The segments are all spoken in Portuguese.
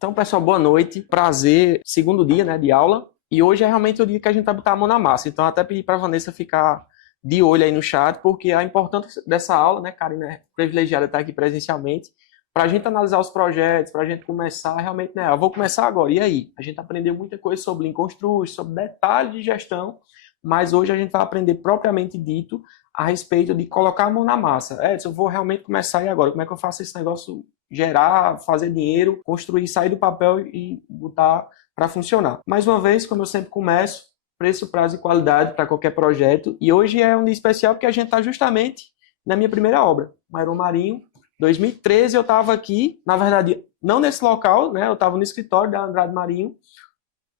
Então, pessoal, boa noite. Prazer, segundo dia, né, de aula. E hoje é realmente o dia que a gente vai botar a mão na massa. Então, até pedi para a Vanessa ficar de olho aí no chat, porque a importância dessa aula, né, Karina, é privilegiada estar aqui presencialmente, para a gente analisar os projetos, para a gente começar realmente, né, eu vou começar agora, e aí? A gente aprendeu muita coisa sobre Lean Construction, sobre detalhes de gestão, mas hoje a gente vai aprender propriamente dito a respeito de colocar a mão na massa. Edson, eu vou realmente começar e agora? Como é que eu faço esse negócio gerar, fazer dinheiro, construir, sair do papel e botar para funcionar? Mais uma vez, como eu sempre começo, preço, prazo e qualidade para qualquer projeto. E hoje é um dia especial porque a gente está justamente na minha primeira obra, Mairon Marinho. 2013 eu estava aqui, na verdade, não nesse local, né? Eu estava no escritório da Andrade Marinho,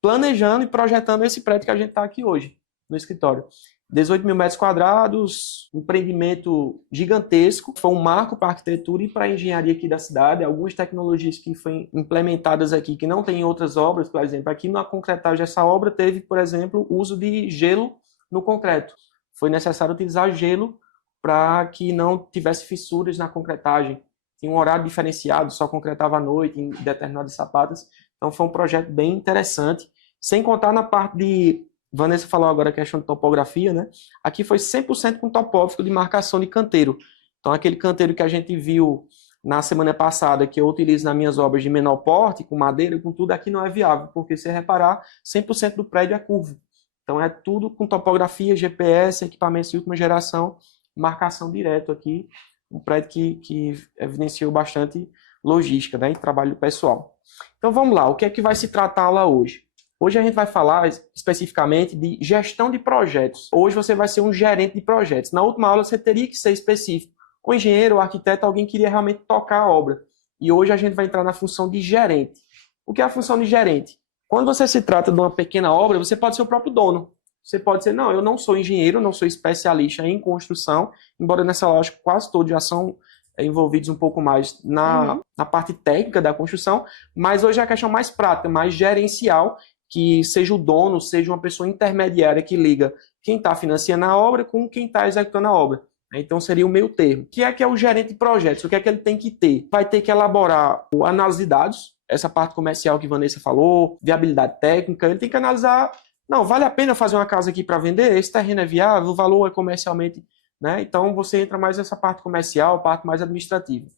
planejando e projetando esse prédio que a gente está aqui hoje, no escritório. 18 mil metros quadrados, um empreendimento gigantesco, foi um marco para a arquitetura e para a engenharia aqui da cidade, algumas tecnologias que foram implementadas aqui que não tem em outras obras, por exemplo, aqui na concretagem dessa obra teve, por exemplo, o uso de gelo no concreto. Foi necessário utilizar gelo para que não tivesse fissuras na concretagem. Tinha um horário diferenciado, só concretava à noite em determinadas sapatas, então foi um projeto bem interessante, sem contar na parte de Vanessa falou agora a questão de topografia, né? Aqui foi 100% com topógrafo de marcação de canteiro. Então, aquele canteiro que a gente viu na semana passada, que eu utilizo nas minhas obras de menor porte, com madeira, com tudo, aqui não é viável, porque se reparar, 100% do prédio é curvo. Então, é tudo com topografia, GPS, equipamentos de última geração, marcação direto aqui, um prédio que evidenciou bastante logística, né? E trabalho pessoal. Então, vamos lá, o que é que vai se tratar lá hoje? Hoje a gente vai falar especificamente de gestão de projetos. Hoje você vai ser um gerente de projetos. Na última aula você teria que ser específico. O engenheiro, o arquiteto, alguém queria realmente tocar a obra. E hoje a gente vai entrar na função de gerente. O que é a função de gerente? Quando você se trata de uma pequena obra, você pode ser o próprio dono. Você pode dizer, não, eu não sou engenheiro, não sou especialista em construção, embora nessa lógica quase todos já são envolvidos um pouco mais na parte técnica da construção, mas hoje é a questão mais prática, mais gerencial, que seja o dono, seja uma pessoa intermediária que liga quem está financiando a obra com quem está executando a obra. Então, seria o meio termo. O que é o gerente de projetos? O que é que ele tem que ter? Vai ter que elaborar a análise de dados, essa parte comercial que Vanessa falou, viabilidade técnica, ele tem que analisar, não, vale a pena fazer uma casa aqui para vender? Esse terreno é viável? O valor é comercialmente, né? Então, você entra mais nessa parte comercial, parte mais administrativa.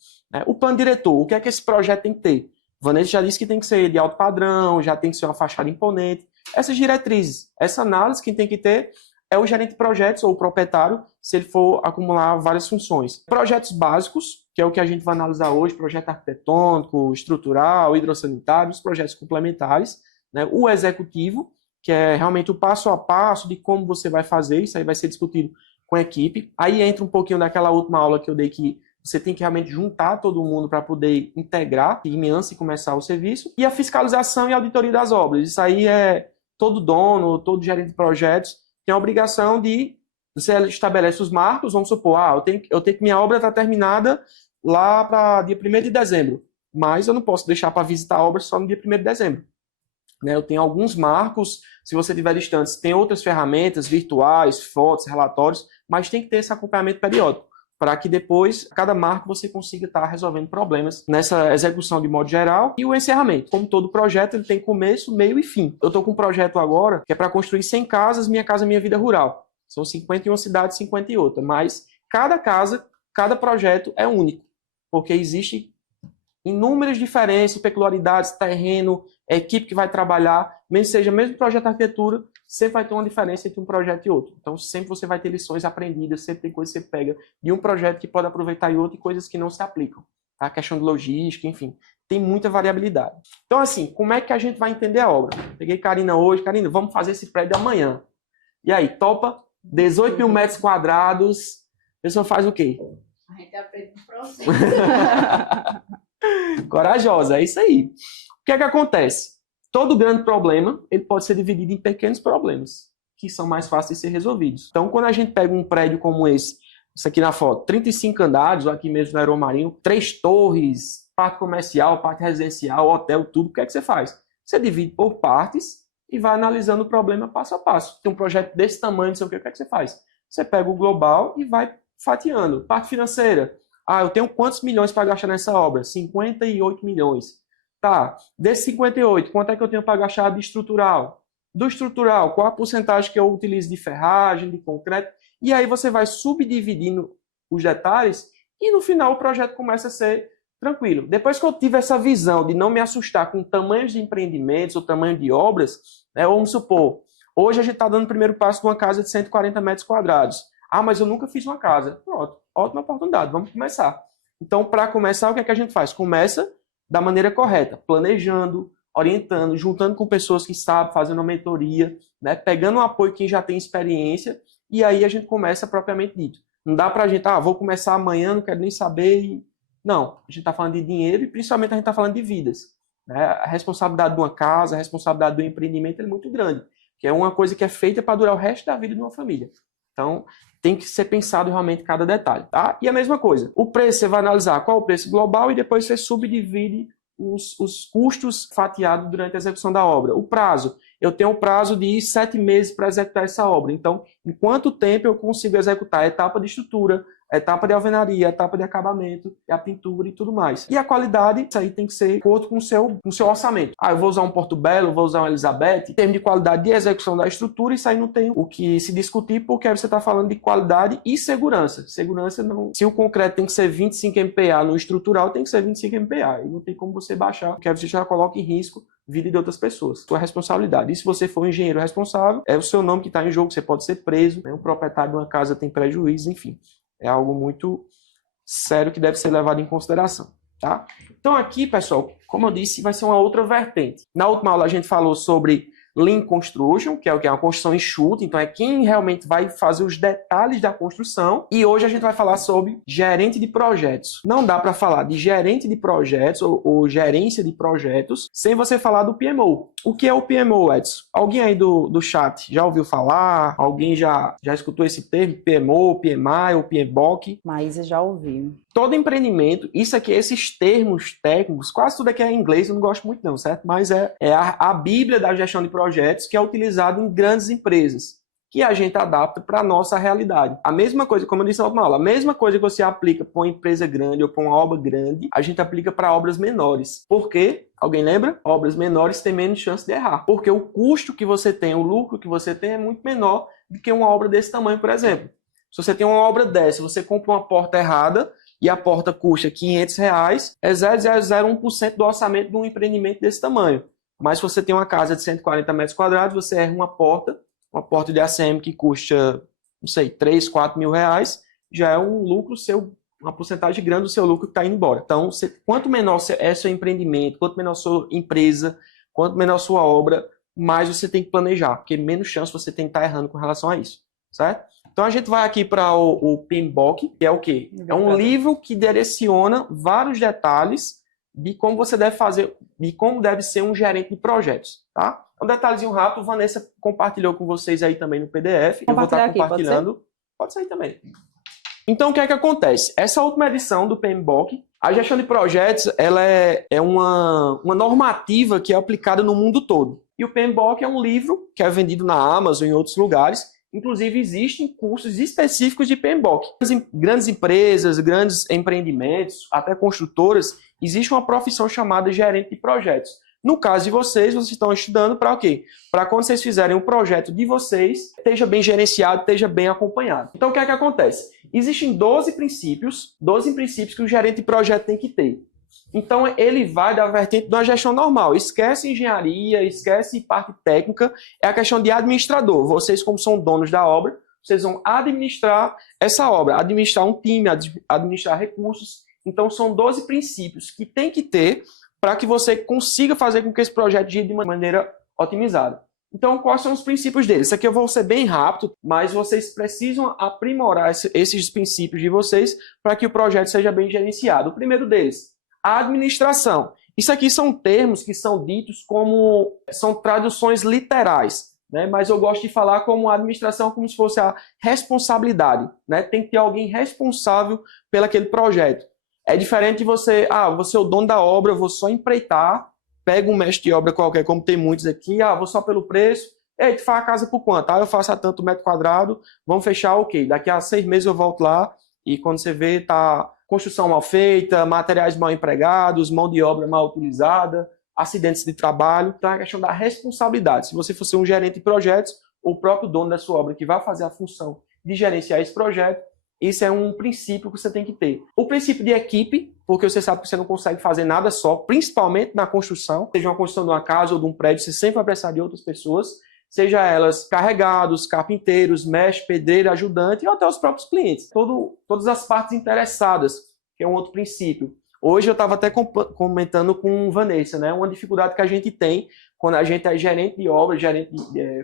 O plano diretor, o que é que esse projeto tem que ter? Vanessa já disse que tem que ser de alto padrão, já tem que ser uma fachada imponente. Essas diretrizes, essa análise, quem tem que ter é o gerente de projetos ou o proprietário, se ele for acumular várias funções. Projetos básicos, que é o que a gente vai analisar hoje, projeto arquitetônico, estrutural, hidrossanitário, os projetos complementares. Né? O executivo, que é realmente o passo a passo de como você vai fazer, isso aí vai ser discutido com a equipe. Aí entra um pouquinho daquela última aula que eu dei que você tem que realmente juntar todo mundo para poder integrar antes de começar o serviço. E a fiscalização e auditoria das obras. Isso aí é todo dono, todo gerente de projetos tem a obrigação de, você estabelece os marcos, vamos supor, eu tenho que minha obra está terminada lá para dia 1º de dezembro, mas eu não posso deixar para visitar a obra só no dia 1º de dezembro. Né? Eu tenho alguns marcos, se você tiver distantes, tem outras ferramentas virtuais, fotos, relatórios, mas tem que ter esse acompanhamento periódico, para que depois, a cada marco, você consiga estar resolvendo problemas nessa execução de modo geral. E o encerramento. Como todo projeto, ele tem começo, meio e fim. Eu estou com um projeto agora que é para construir 100 casas, Minha Casa Minha Vida Rural. São 51 cidades, 58. Mas cada casa, cada projeto é único, porque existe inúmeras diferenças, peculiaridades, terreno, equipe que vai trabalhar, mesmo seja mesmo projeto de arquitetura, sempre vai ter uma diferença entre um projeto e outro. Então, sempre você vai ter lições aprendidas, sempre tem coisas que você pega de um projeto que pode aproveitar em outro e coisas que não se aplicam. A questão de logística, enfim, tem muita variabilidade. Então, assim, como é que a gente vai entender a obra? Peguei Karina hoje. Karina, vamos fazer esse prédio amanhã. E aí, topa? 18 mil metros quadrados. A pessoa faz o quê? A gente aprende no processo. Corajosa, é isso aí. O que é que acontece? Todo grande problema, ele pode ser dividido em pequenos problemas, que são mais fáceis de ser resolvidos. Então, quando a gente pega um prédio como esse, isso aqui na foto, 35 andares, ou aqui mesmo no Aeromarinho, 3 torres, parte comercial, parte residencial, hotel, tudo, o que é que você faz? Você divide por partes e vai analisando o problema passo a passo. Tem um projeto desse tamanho, não sei o que é que você faz? Você pega o global e vai fatiando. Parte financeira. Eu tenho quantos milhões para gastar nessa obra? 58 milhões. Tá, desse 58, quanto é que eu tenho para gastar de estrutural? Do estrutural, qual a porcentagem que eu utilizo de ferragem, de concreto? E aí você vai subdividindo os detalhes e no final o projeto começa a ser tranquilo. Depois que eu tive essa visão de não me assustar com tamanhos de empreendimentos ou tamanho de obras, né, vamos supor, hoje a gente está dando o primeiro passo de uma casa de 140 metros quadrados. Ah, mas eu nunca fiz uma casa. Pronto, ótima oportunidade, vamos começar. Então, para começar, o que é que a gente faz? Começa da maneira correta, planejando, orientando, juntando com pessoas que sabem, fazendo uma mentoria, né, pegando um apoio quem já tem experiência, e aí a gente começa propriamente dito. Não dá para a gente, vou começar amanhã, não quero nem saber. Não, a gente está falando de dinheiro e principalmente a gente está falando de vidas. Né? A responsabilidade de uma casa, a responsabilidade do empreendimento é muito grande, que é uma coisa que é feita para durar o resto da vida de uma família. Então, tem que ser pensado realmente cada detalhe. Tá? E a mesma coisa, o preço, você vai analisar qual é o preço global e depois você subdivide os custos fatiados durante a execução da obra. O prazo, eu tenho um prazo de 7 meses para executar essa obra. Então, em quanto tempo eu consigo executar a etapa de estrutura, a etapa de alvenaria, a etapa de acabamento, a pintura e tudo mais. E a qualidade, isso aí tem que ser de acordo com o seu orçamento. Eu vou usar um Porto Belo, vou usar um Elizabeth. Em termos de qualidade de execução da estrutura, isso aí não tem o que se discutir, porque você está falando de qualidade e segurança. Segurança não... Se o concreto tem que ser 25 MPa no estrutural, tem que ser 25 MPa. E não tem como você baixar, porque aí você já coloca em risco a vida de outras pessoas. Sua responsabilidade. E se você for um engenheiro responsável, é o seu nome que está em jogo, você pode ser preso, né? Um proprietário de uma casa tem prejuízo, enfim. É algo muito sério que deve ser levado em consideração, tá? Então aqui, pessoal, como eu disse, vai ser uma outra vertente. Na última aula a gente falou sobre Lean Construction, que é o que é uma construção enxuta, então é quem realmente vai fazer os detalhes da construção. E hoje a gente vai falar sobre gerente de projetos. Não dá para falar de gerente de projetos ou gerência de projetos sem você falar do PMO. O que é o PMO, Edson? Alguém aí do chat já ouviu falar? Alguém já escutou esse termo? PMO, PMI ou PMBOK? Maísa já ouviu. Todo empreendimento, isso aqui, esses termos técnicos, quase tudo aqui é em inglês, eu não gosto muito não, certo? Mas é a bíblia da gestão de projetos que é utilizado em grandes empresas, que a gente adapta para a nossa realidade. A mesma coisa, como eu disse na última aula, a mesma coisa que você aplica para uma empresa grande ou para uma obra grande, a gente aplica para obras menores. Por quê? Alguém lembra? Obras menores têm menos chance de errar, porque o custo que você tem, o lucro que você tem é muito menor do que uma obra desse tamanho, por exemplo. Se você tem uma obra dessa, você compra uma porta errada, e a porta custa R$500, é 0,001% do orçamento de um empreendimento desse tamanho. Mas se você tem uma casa de 140 metros quadrados, você erra uma porta de ACM que custa, não sei, 3, 4 mil reais, já é um lucro seu, uma porcentagem grande do seu lucro que está indo embora. Então, quanto menor é seu empreendimento, quanto menor sua empresa, quanto menor sua obra, mais você tem que planejar, porque menos chance você tem que estar errando com relação a isso, certo? Então a gente vai aqui para o PMBOK, que é o quê? É um livro que direciona vários detalhes de como você deve fazer, de como deve ser um gerente de projetos, tá? Um detalhezinho rápido, Vanessa compartilhou com vocês aí também no PDF. Eu vou estar compartilhando. Pode sair também. Então o que é que acontece? Essa última edição do PMBOK, a gestão de projetos, ela é uma normativa que é aplicada no mundo todo. E o PMBOK é um livro que é vendido na Amazon e em outros lugares. Inclusive, existem cursos específicos de PMBOK. Grandes empresas, grandes empreendimentos, até construtoras, existe uma profissão chamada gerente de projetos. No caso de vocês estão estudando para o quê? Para quando vocês fizerem um projeto de vocês, esteja bem gerenciado, esteja bem acompanhado. Então, o que é que acontece? Existem 12 princípios que o gerente de projeto tem que ter. Então, ele vai da vertente de uma gestão normal. Esquece engenharia, esquece parte técnica, é a questão de administrador. Vocês, como são donos da obra, vocês vão administrar essa obra, administrar um time, administrar recursos. Então, são 12 princípios que tem que ter para que você consiga fazer com que esse projeto gire de maneira otimizada. Então, quais são os princípios deles? Isso aqui eu vou ser bem rápido, mas vocês precisam aprimorar esses princípios de vocês para que o projeto seja bem gerenciado. O primeiro deles, a administração. Isso aqui são termos que são ditos como... são traduções literais, né? Mas eu gosto de falar como administração como se fosse a responsabilidade, né? Tem que ter alguém responsável pelo aquele projeto. É diferente de você... você é o dono da obra, eu vou só empreitar, pega um mestre de obra qualquer, como tem muitos aqui, vou só pelo preço. Ei, tu faz a casa por quanto? Eu faço a tanto metro quadrado, vamos fechar, ok. Daqui a 6 meses eu volto lá e quando você vê, tá construção mal feita, materiais mal empregados, mão de obra mal utilizada, acidentes de trabalho. Então é a questão da responsabilidade. Se você for ser um gerente de projetos, ou o próprio dono da sua obra que vai fazer a função de gerenciar esse projeto, esse é um princípio que você tem que ter. O princípio de equipe, porque você sabe que você não consegue fazer nada só, principalmente na construção, seja uma construção de uma casa ou de um prédio, você sempre vai precisar de outras pessoas, seja elas carregados, carpinteiros, mestre, pedreiro, ajudante, ou até os próprios clientes. Todas as partes interessadas, que é um outro princípio. Hoje eu estava até comentando com Vanessa, né? Uma dificuldade que a gente tem quando a gente é gerente de obra,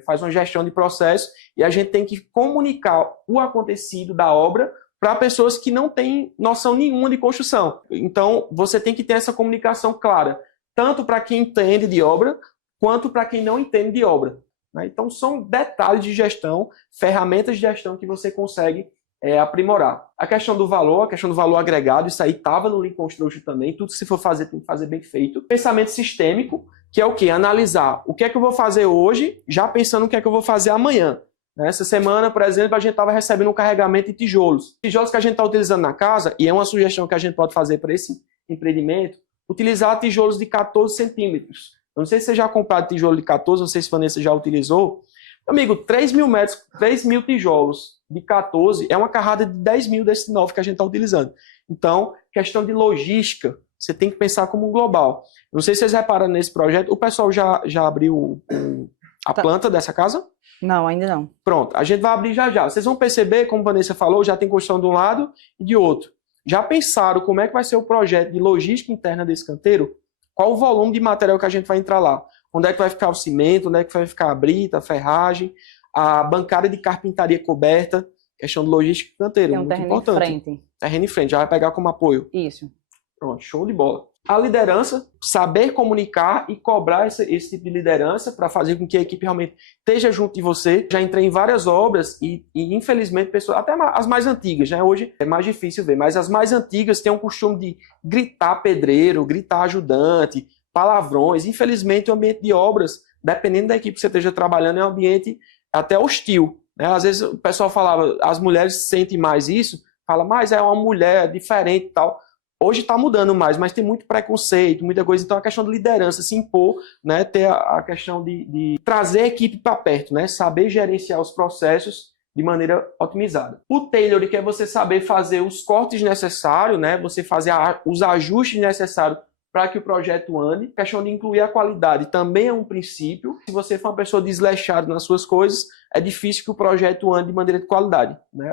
faz uma gestão de processo, e a gente tem que comunicar o acontecido da obra para pessoas que não têm noção nenhuma de construção. Então, você tem que ter essa comunicação clara, tanto para quem entende de obra, quanto para quem não entende de obra. Né? Então, são detalhes de gestão, ferramentas de gestão que você consegue aprimorar. A questão do valor agregado, isso aí estava no Lean Construction também, tudo que se for fazer tem que fazer bem feito. Pensamento sistêmico, que é o quê? Analisar o que é que eu vou fazer hoje, já pensando no que é que eu vou fazer amanhã. Essa semana, por exemplo, a gente estava recebendo um carregamento de tijolos. Tijolos que a gente está utilizando na casa, e é uma sugestão que a gente pode fazer para esse empreendimento, utilizar tijolos de 14 centímetros. Eu não sei se você já comprou tijolo de 14, não sei se a Vanessa já utilizou. Amigo, 3 mil metros, 3 mil tijolos de 14 é uma carrada de 10 mil desse 9 que a gente está utilizando. Então, questão de logística, você tem que pensar como um global. Não sei se vocês repararam nesse projeto, o pessoal já abriu a planta dessa casa? Não, ainda não. Pronto, a gente vai abrir já já. Vocês vão perceber, como a Vanessa falou, já tem construção de um lado e de outro. Já pensaram como é que vai ser o projeto de logística interna desse canteiro? Qual o volume de material que a gente vai entrar lá? Onde é que vai ficar o cimento, onde é que vai ficar a brita, a ferragem, a bancada de carpintaria coberta, questão de logística do canteiro, Tem um muito terreno importante. em frente. Terreno em frente, já vai pegar como apoio. Isso. Pronto, show de bola. A liderança, saber comunicar e cobrar esse tipo de liderança para fazer com que a equipe realmente esteja junto de você. Já entrei em várias obras e infelizmente, pessoas, até as mais antigas, né? Hoje é mais difícil ver, mas as mais antigas têm um costume de gritar pedreiro, gritar ajudante, palavrões. Infelizmente, o ambiente de obras, dependendo da equipe que você esteja trabalhando, é um ambiente até hostil. Né? Às vezes o pessoal falava, as mulheres sentem mais isso, fala, mas é uma mulher diferente e tal. Hoje está mudando mais, mas tem muito preconceito, muita coisa. Então, a questão de liderança, se impor, né, ter a questão de trazer a equipe para perto, né, saber gerenciar os processos de maneira otimizada. O tailoring, que é você saber fazer os cortes necessários, né, você fazer os ajustes necessários para que o projeto ande. A questão de incluir a qualidade também é um princípio. Se você for uma pessoa desleixada nas suas coisas, é difícil que o projeto ande de maneira de qualidade. Né?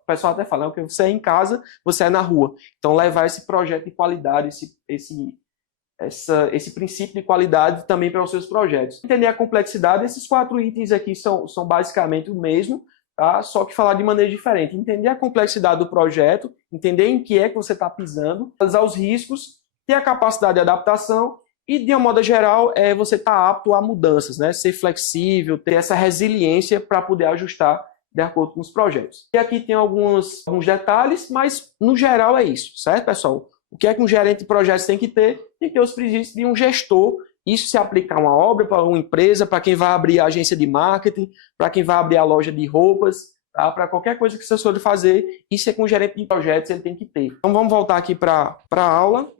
O pessoal até fala que você é em casa, você é na rua. Então, levar esse projeto de qualidade, esse princípio de qualidade também para os seus projetos. Entender a complexidade, esses 4 itens aqui são basicamente o mesmo, tá? Só que falar de maneira diferente. Entender a complexidade do projeto, entender em que é que você está pisando, analisar os riscos, ter a capacidade de adaptação e, de uma modo geral, você estar apto a mudanças, né? Ser flexível, ter essa resiliência para poder ajustar de acordo com os projetos. E aqui tem alguns detalhes, mas no geral é isso, certo, pessoal? O que é que um gerente de projetos tem que ter? Tem que ter os princípios de um gestor. Isso se aplica a uma obra, para uma empresa, para quem vai abrir a agência de marketing, para quem vai abrir a loja de roupas, tá? Para qualquer coisa que você for fazer, isso é que um gerente de projetos ele tem que ter. Então vamos voltar aqui para a aula.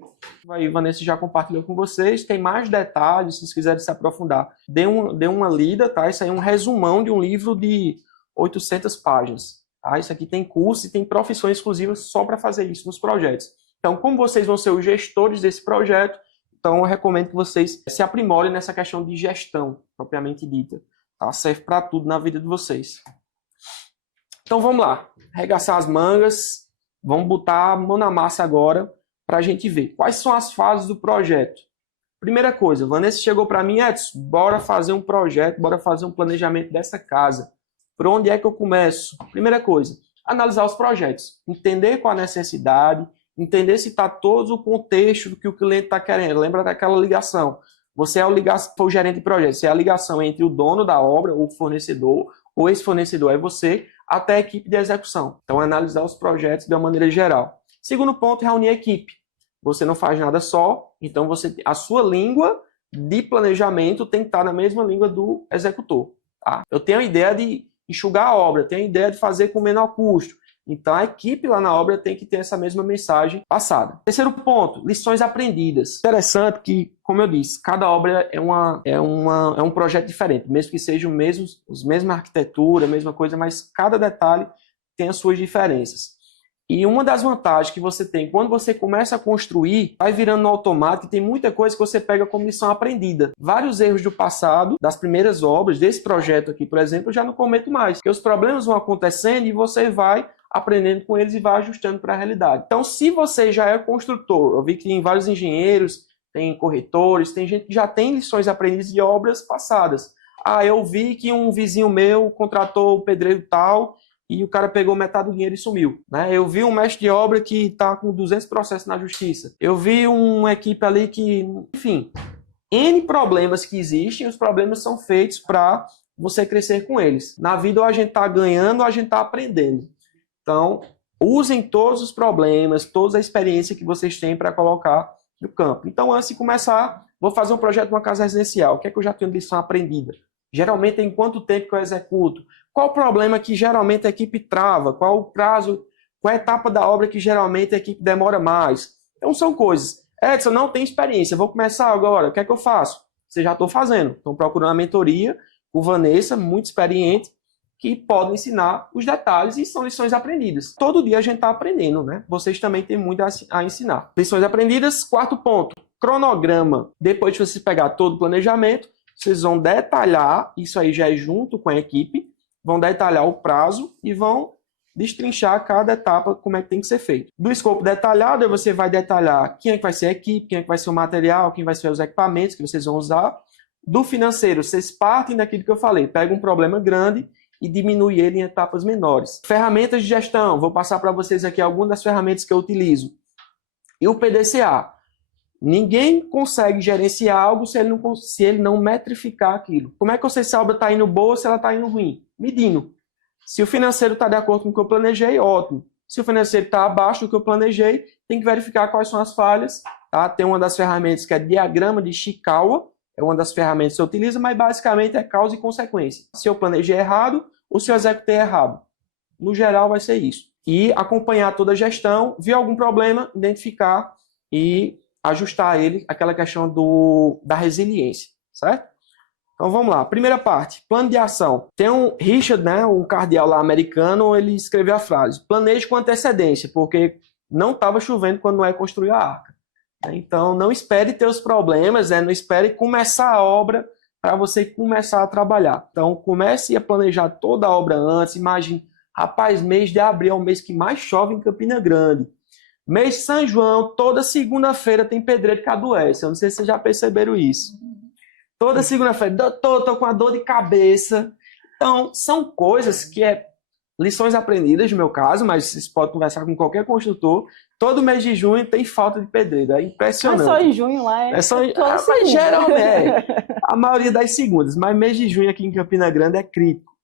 Aí, Vanessa já compartilhou com vocês, tem mais detalhes, se vocês quiserem se aprofundar. Dê uma lida, tá? Isso aí é um resumão de um livro de 800 páginas. Tá? Isso aqui tem curso e tem profissões exclusivas só para fazer isso nos projetos. Então, como vocês vão ser os gestores desse projeto, então eu recomendo que vocês se aprimorem nessa questão de gestão, propriamente dita. Tá? Serve para tudo na vida de vocês. Então, vamos lá. Arregaçar as mangas. Vamos botar a mão na massa agora para a gente ver. Quais são as fases do projeto? Primeira coisa, Vanessa chegou para mim, Edson, bora fazer um projeto, bora fazer um planejamento dessa casa. Por onde é que eu começo? Primeira coisa, analisar os projetos, entender qual a necessidade, entender se está todo o contexto do que o cliente está querendo. Lembra daquela ligação? Você é o gerente de projeto, você é a ligação entre o dono da obra, ou o fornecedor, ou esse fornecedor é você, até a equipe de execução. Então, analisar os projetos de uma maneira geral. Segundo ponto, reunir a equipe. Você não faz nada só, então a sua língua de planejamento tem que estar na mesma língua do executor. Tá? Eu tenho a ideia de enxugar a obra, tenho a ideia de fazer com menor custo. Então, a equipe lá na obra tem que ter essa mesma mensagem passada. Terceiro ponto, lições aprendidas. Interessante que, como eu disse, cada obra é um projeto diferente, mesmo que sejam os mesma arquitetura, a mesma coisa, mas cada detalhe tem as suas diferenças. E uma das vantagens que você tem, quando você começa a construir, vai virando no automático e tem muita coisa que você pega como lição aprendida. Vários erros do passado, das primeiras obras, desse projeto aqui, por exemplo, eu já não cometo mais, porque os problemas vão acontecendo e você vai aprendendo com eles e vai ajustando para a realidade. Então, se você já é construtor, eu vi que tem vários engenheiros, tem corretores, tem gente que já tem lições aprendidas de obras passadas. Ah, eu vi que um vizinho meu contratou o pedreiro tal e o cara pegou metade do dinheiro e sumiu. Né? Eu vi um mestre de obra que está com 200 processos na justiça. Eu vi uma equipe ali que... Enfim, N problemas que existem, os problemas são feitos para você crescer com eles. Na vida, ou a gente está ganhando ou a gente está aprendendo. Então, usem todos os problemas, toda a experiência que vocês têm para colocar no campo. Então, antes de começar, vou fazer um projeto de uma casa residencial. O que é que eu já tenho de lição aprendida? Geralmente, em quanto tempo que eu executo? Qual o problema que geralmente a equipe trava? Qual o prazo, qual a etapa da obra que geralmente a equipe demora mais? Então, são coisas. Edson, não tem experiência, vou começar agora, o que é que eu faço? Você já estou fazendo. Estou procurando a mentoria com Vanessa, muito experiente, que podem ensinar os detalhes e são lições aprendidas. Todo dia a gente está aprendendo, né? Vocês também têm muito a ensinar. Lições aprendidas, quarto ponto, cronograma. Depois de você pegar todo o planejamento, vocês vão detalhar, isso aí já é junto com a equipe, vão detalhar o prazo e vão destrinchar cada etapa, como é que tem que ser feito. Do escopo detalhado, você vai detalhar quem é que vai ser a equipe, quem é que vai ser o material, quem vai ser os equipamentos que vocês vão usar. Do financeiro, vocês partem daquilo que eu falei, pega um problema grande e diminui ele em etapas menores. Ferramentas de gestão, vou passar para vocês aqui algumas das ferramentas que eu utilizo. E o PDCA. Ninguém consegue gerenciar algo se ele não metrificar aquilo. Como é que eu sei se a obra está indo boa ou se ela está indo ruim? Medindo. Se o financeiro está de acordo com o que eu planejei, ótimo. Se o financeiro está abaixo do que eu planejei, tem que verificar quais são as falhas. Tá? Tem uma das ferramentas que é diagrama de Ishikawa, é uma das ferramentas que eu utilizo, mas basicamente é causa e consequência. Se eu planejei errado ou se eu executei errado. No geral vai ser isso. E acompanhar toda a gestão, ver algum problema, identificar e ajustar ele, aquela questão da resiliência, certo? Então vamos lá. Primeira parte, plano de ação. Tem um Richard, né, um cardeal lá americano, ele escreveu a frase: planeje com antecedência, porque não estava chovendo quando Noé construiu a arca. Então não espere ter os problemas, não espere começar a obra para você começar a trabalhar. Então comece a planejar toda a obra antes. Imagine, rapaz, mês de abril é o mês que mais chove em Campina Grande. Mês de São João, toda segunda-feira tem pedreiro que adoece. Eu não sei se vocês já perceberam isso. Toda segunda-feira, doutor, tô com a dor de cabeça. Então, são coisas que lições aprendidas, no meu caso, mas vocês podem conversar com qualquer construtor. Todo mês de junho tem falta de pedreiro. É impressionante. Não é só em junho lá, é só em... mas geralmente a maioria das segundas. Mas mês de junho aqui em Campina Grande é crítico.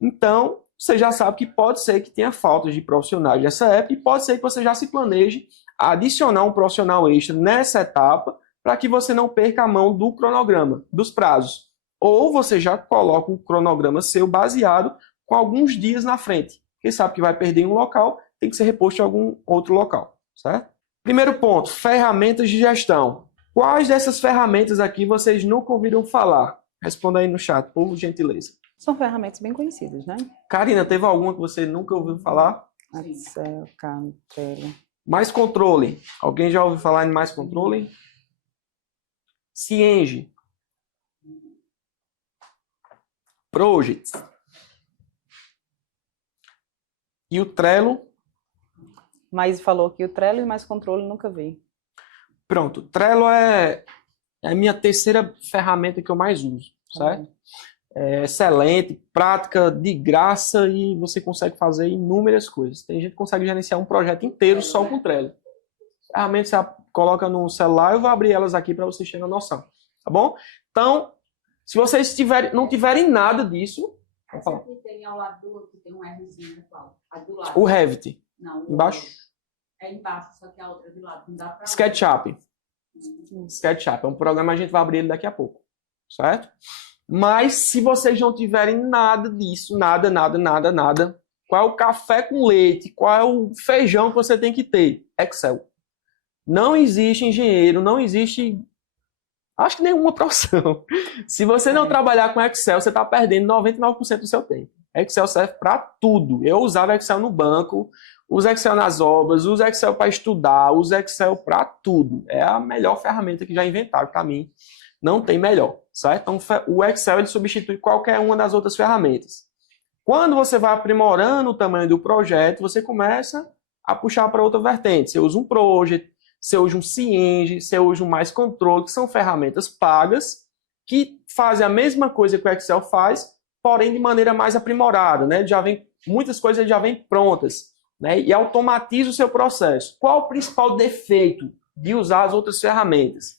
Então, você já sabe que pode ser que tenha faltas de profissionais nessa época e pode ser que você já se planeje a adicionar um profissional extra nessa etapa para que você não perca a mão do cronograma, dos prazos. Ou você já coloca um cronograma seu baseado com alguns dias na frente. Quem sabe que vai perder em um local, tem que ser reposto em algum outro local, certo? Primeiro ponto, ferramentas de gestão. Quais dessas ferramentas aqui vocês nunca ouviram falar? Responda aí no chat, por gentileza. São ferramentas bem conhecidas, né? Karina, teve alguma que você nunca ouviu falar? Excel, Trello. Mais controle. Alguém já ouviu falar em mais controle? Cienge. Projects. E o Trello? Mas falou que o Trello e mais controle nunca vi. Pronto. O Trello é a minha terceira ferramenta que eu mais uso, certo? É excelente, prática, de graça e você consegue fazer inúmeras coisas. Tem gente que consegue gerenciar um projeto inteiro só com o Trello. Ferramentas você coloca no celular, eu vou abrir elas aqui para vocês terem a noção, tá bom? Então, se vocês não tiverem nada disso... Essa aqui tem ao lado do outro, tem um Rzinho, qual? A do lado. O Revit. Não. Embaixo? É embaixo, só que a outra do lado. Não dá pra... SketchUp. SketchUp é um programa, a gente vai abrir ele daqui a pouco, certo? Mas se vocês não tiverem nada disso, nada, qual é o café com leite, qual é o feijão que você tem que ter? Excel. Não existe engenheiro, não existe, acho que nenhuma profissão. Se você não trabalhar com Excel, você está perdendo 99% do seu tempo. Excel serve para tudo. Eu usava Excel no banco, uso Excel nas obras, uso Excel para estudar, uso Excel para tudo. É a melhor ferramenta que já inventaram para mim. Não tem melhor, certo? Então, o Excel ele substitui qualquer uma das outras ferramentas. Quando você vai aprimorando o tamanho do projeto, você começa a puxar para outra vertente. Você usa um Project, você usa um Cienge, você usa um Mais Control, que são ferramentas pagas que fazem a mesma coisa que o Excel faz, porém de maneira mais aprimorada, né? Muitas coisas já vêm prontas, né? E automatiza o seu processo. Qual o principal defeito de usar as outras ferramentas?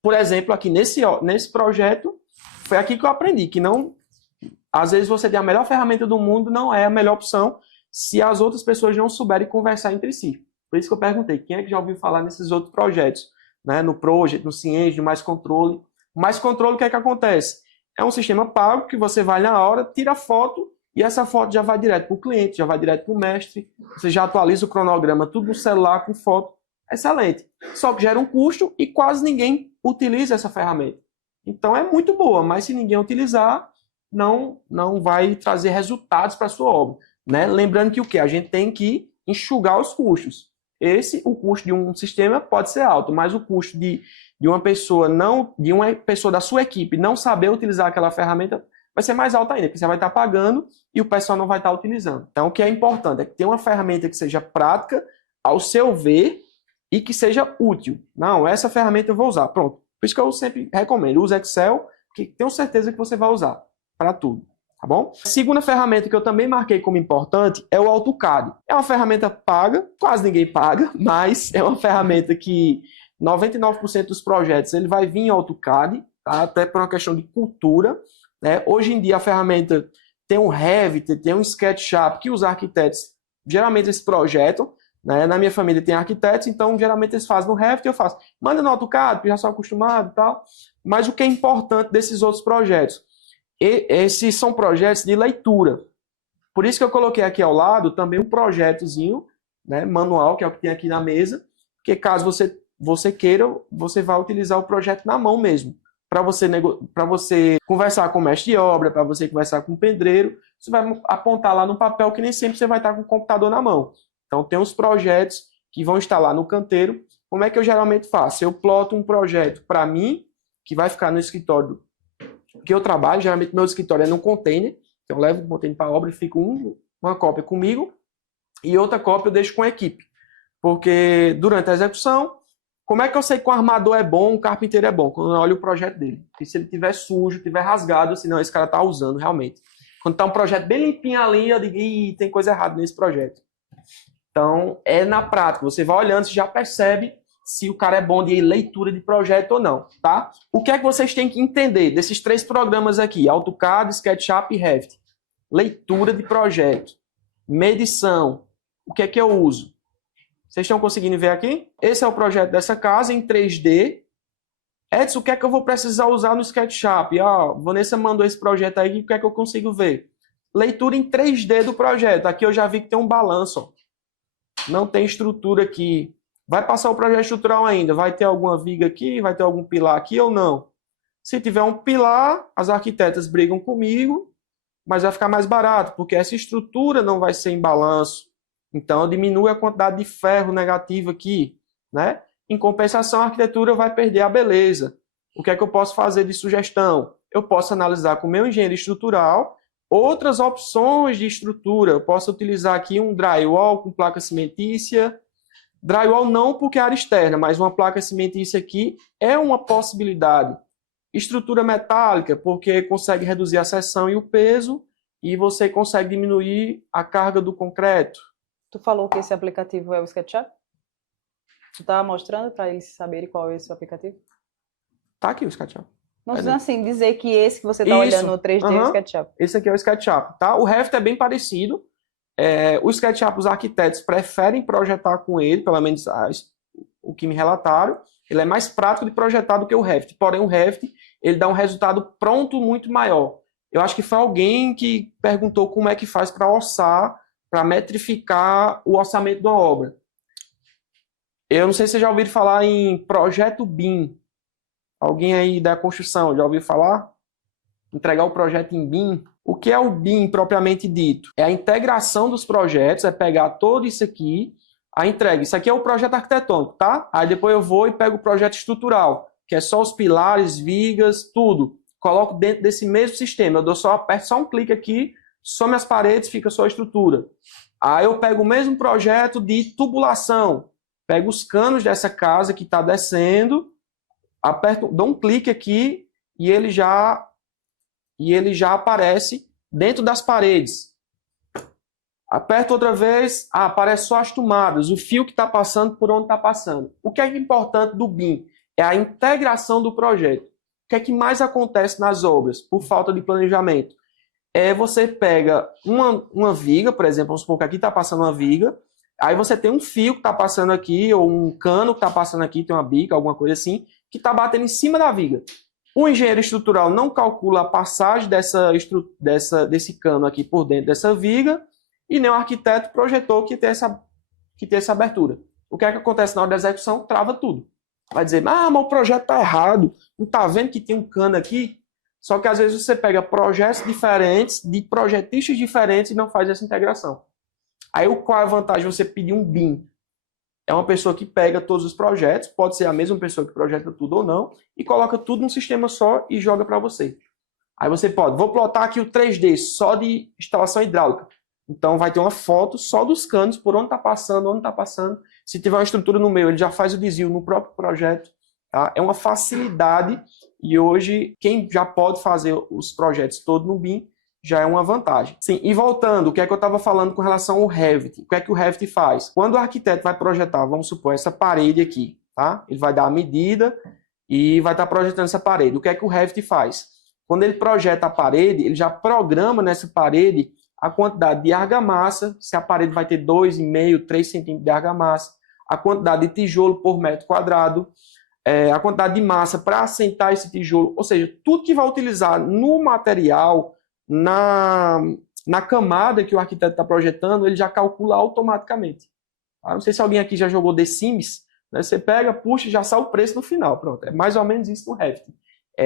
Por exemplo, aqui nesse projeto, foi aqui que eu aprendi que não, às vezes você tem a melhor ferramenta do mundo, não é a melhor opção se as outras pessoas não souberem conversar entre si. Por isso que eu perguntei, quem é que já ouviu falar nesses outros projetos? Né? No Project, no Cienge, no Mais Controle. O Mais Controle, o que é que acontece? É um sistema pago que você vai na hora, tira a foto e essa foto já vai direto para o cliente, já vai direto para o mestre, você já atualiza o cronograma, tudo no celular com foto. Excelente. Só que gera um custo e quase ninguém utiliza essa ferramenta. Então é muito boa, mas se ninguém utilizar, não vai trazer resultados para a sua obra. Né? Lembrando que o quê? A gente tem que enxugar os custos. O custo de um sistema pode ser alto, mas o custo de uma pessoa da sua equipe não saber utilizar aquela ferramenta vai ser mais alto ainda, porque você vai estar pagando e o pessoal não vai estar utilizando. Então o que é importante é que tenha uma ferramenta que seja prática, ao seu ver, e que seja útil. Não, essa ferramenta eu vou usar. Pronto. Por isso que eu sempre recomendo. Use Excel, que tenho certeza que você vai usar para tudo. Tá bom? A segunda ferramenta que eu também marquei como importante é o AutoCAD. É uma ferramenta paga, quase ninguém paga, mas é uma ferramenta que 99% dos projetos ele vai vir em AutoCAD, tá? Até por uma questão de cultura. Né? Hoje em dia a ferramenta tem um Revit, tem um SketchUp, que os arquitetos geralmente esse projeto. Né? Na minha família tem arquitetos, então geralmente eles fazem no Revit, eu faço. Manda no AutoCAD, porque já sou acostumado e tal. Mas o que é importante desses outros projetos? Esses são projetos de leitura. Por isso que eu coloquei aqui ao lado também um projetozinho, né, manual, que é o que tem aqui na mesa, porque caso você queira, você vai utilizar o projeto na mão mesmo. Para você conversar com o mestre de obra, para você conversar com o pedreiro, você vai apontar lá no papel que nem sempre você vai estar com o computador na mão. Então, tem uns projetos que vão estar lá no canteiro. Como é que eu geralmente faço? Eu ploto um projeto para mim, que vai ficar no escritório que eu trabalho. Geralmente, meu escritório é num container. Então, eu levo o container para a obra e fico uma cópia comigo e outra cópia eu deixo com a equipe. Porque, durante a execução, como é que eu sei que o armador é bom, o carpinteiro é bom? Quando eu olho o projeto dele. E se ele estiver sujo, estiver rasgado, senão esse cara está usando realmente. Quando está um projeto bem limpinho ali, eu digo, ih, tem coisa errada nesse projeto. Então, é na prática. Você vai olhando, você já percebe se o cara é bom de leitura de projeto ou não, tá? O que é que vocês têm que entender desses 3 programas aqui? AutoCAD, SketchUp e Revit. Leitura de projeto. Medição. O que é que eu uso? Vocês estão conseguindo ver aqui? Esse é o projeto dessa casa em 3D. Edson, o que é que eu vou precisar usar no SketchUp? Vanessa mandou esse projeto aí, o que é que eu consigo ver? Leitura em 3D do projeto. Aqui eu já vi que tem um balanço, ó. Não tem estrutura aqui. Vai passar o projeto estrutural ainda. Vai ter alguma viga aqui? Vai ter algum pilar aqui ou não? Se tiver um pilar, as arquitetas brigam comigo, mas vai ficar mais barato, porque essa estrutura não vai ser em balanço. Então, diminui a quantidade de ferro negativo aqui. Né? Em compensação, a arquitetura vai perder a beleza. O que é que eu posso fazer de sugestão? Eu posso analisar com o meu engenheiro estrutural outras opções de estrutura. Eu posso utilizar aqui um drywall com placa cimentícia. Drywall não porque é área externa, mas uma placa cimentícia aqui é uma possibilidade. Estrutura metálica, porque consegue reduzir a seção e o peso e você consegue diminuir a carga do concreto. Tu falou que esse aplicativo é o SketchUp? Tu tá mostrando para eles saberem qual é esse aplicativo? Tá aqui o SketchUp. Não precisa assim dizer que esse que você está olhando no 3D é o SketchUp. Esse aqui é o SketchUp, tá? O Revit é bem parecido. O SketchUp, os arquitetos preferem projetar com ele, pelo menos o que me relataram. Ele é mais prático de projetar do que o Revit. Porém, o Revit, ele dá um resultado pronto muito maior. Eu acho que foi alguém que perguntou como é que faz para orçar para metrificar o orçamento de uma obra. Eu não sei se vocês já ouviram falar em projeto BIM. Alguém aí da construção já ouviu falar? Entregar o projeto em BIM. O que é o BIM propriamente dito? É a integração dos projetos, é pegar todo isso aqui, a entrega. Isso aqui é o projeto arquitetônico, tá? Aí depois eu vou e pego o projeto estrutural, que é só os pilares, vigas, tudo. Coloco dentro desse mesmo sistema. Eu aperto só um clique aqui, some as paredes, fica só a estrutura. Aí eu pego o mesmo projeto de tubulação, pego os canos dessa casa que está descendo, aperto, dou um clique aqui e ele já aparece dentro das paredes. Aperto outra vez, aparece só as tomadas, o fio que está passando por onde está passando. O que é importante do BIM? É a integração do projeto. O que é que mais acontece nas obras por falta de planejamento? Você pega uma viga, por exemplo, vamos supor que aqui está passando uma viga, aí você tem um fio que está passando aqui, ou um cano que está passando aqui, tem uma bica, alguma coisa assim, que está batendo em cima da viga. O engenheiro estrutural não calcula a passagem desse cano aqui por dentro dessa viga, e nem o arquiteto projetou que tem essa abertura. O que é que acontece na hora da execução? Trava tudo. Vai dizer, mas o projeto está errado, não está vendo que tem um cano aqui? Só que às vezes você pega projetos diferentes, de projetistas diferentes, e não faz essa integração. Aí qual é a vantagem de você pedir um BIM? É uma pessoa que pega todos os projetos, pode ser a mesma pessoa que projeta tudo ou não, e coloca tudo num sistema só e joga para você. Aí você vou plotar aqui o 3D só de instalação hidráulica. Então vai ter uma foto só dos canos, por onde está passando, onde está passando. Se tiver uma estrutura no meio, ele já faz o desvio no próprio projeto. Tá? É uma facilidade e hoje quem já pode fazer os projetos todos no BIM já é uma vantagem. Sim, e voltando, o que é que eu estava falando com relação ao Revit? O que é que o Revit faz? Quando o arquiteto vai projetar, vamos supor, essa parede aqui, tá? Ele vai dar a medida e vai estar projetando essa parede. O que é que o Revit faz? Quando ele projeta a parede, ele já programa nessa parede a quantidade de argamassa, se a parede vai ter 2,5, 3 centímetros de argamassa, a quantidade de tijolo por metro quadrado, a quantidade de massa para assentar esse tijolo, ou seja, tudo que vai utilizar no material, na camada que o arquiteto está projetando, ele já calcula automaticamente. Não sei se alguém aqui já jogou The Sims, né? Você pega, puxa, já sai o preço no final. Pronto, é mais ou menos isso no Revit.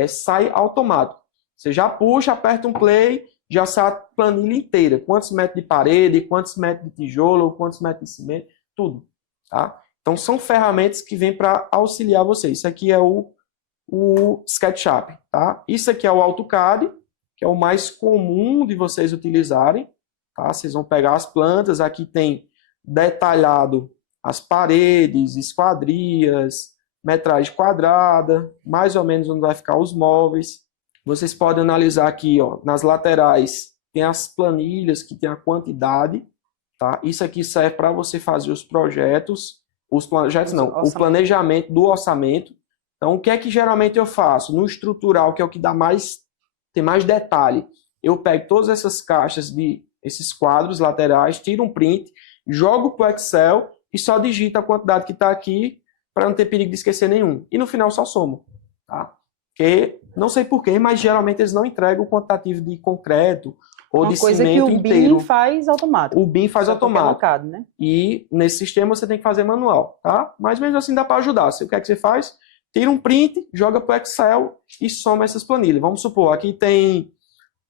Sai automático. Você já puxa, aperta um play, já sai a planilha inteira. Quantos metros de parede, quantos metros de tijolo, quantos metros de cimento, tudo. Tá? Então, são ferramentas que vêm para auxiliar você. Isso aqui é o SketchUp. Tá? Isso aqui é o AutoCAD, que é o mais comum de vocês utilizarem. Tá? Vocês vão pegar as plantas, aqui tem detalhado as paredes, esquadrias, metragem quadrada, mais ou menos onde vai ficar os móveis. Vocês podem analisar aqui, ó, nas laterais, tem as planilhas que tem a quantidade. Tá? Isso aqui serve para você fazer os projetos, o planejamento do orçamento. Então, o que é que geralmente eu faço? No estrutural, que é o que tem mais detalhe, eu pego todas essas caixas esses quadros laterais, tiro um print, jogo para o Excel e só digito a quantidade que está aqui para não ter perigo de esquecer nenhum. E no final só somo. Tá? Porque, não sei porquê, mas geralmente eles não entregam o quantitativo de concreto ou de cimento inteiro. Uma coisa que o BIM faz automático. O BIM faz automático. Colocado, né? E nesse sistema você tem que fazer manual. Tá? Mas mesmo assim dá para ajudar. O que é que você faz? Tira um print, joga para o Excel e soma essas planilhas. Vamos supor, aqui tem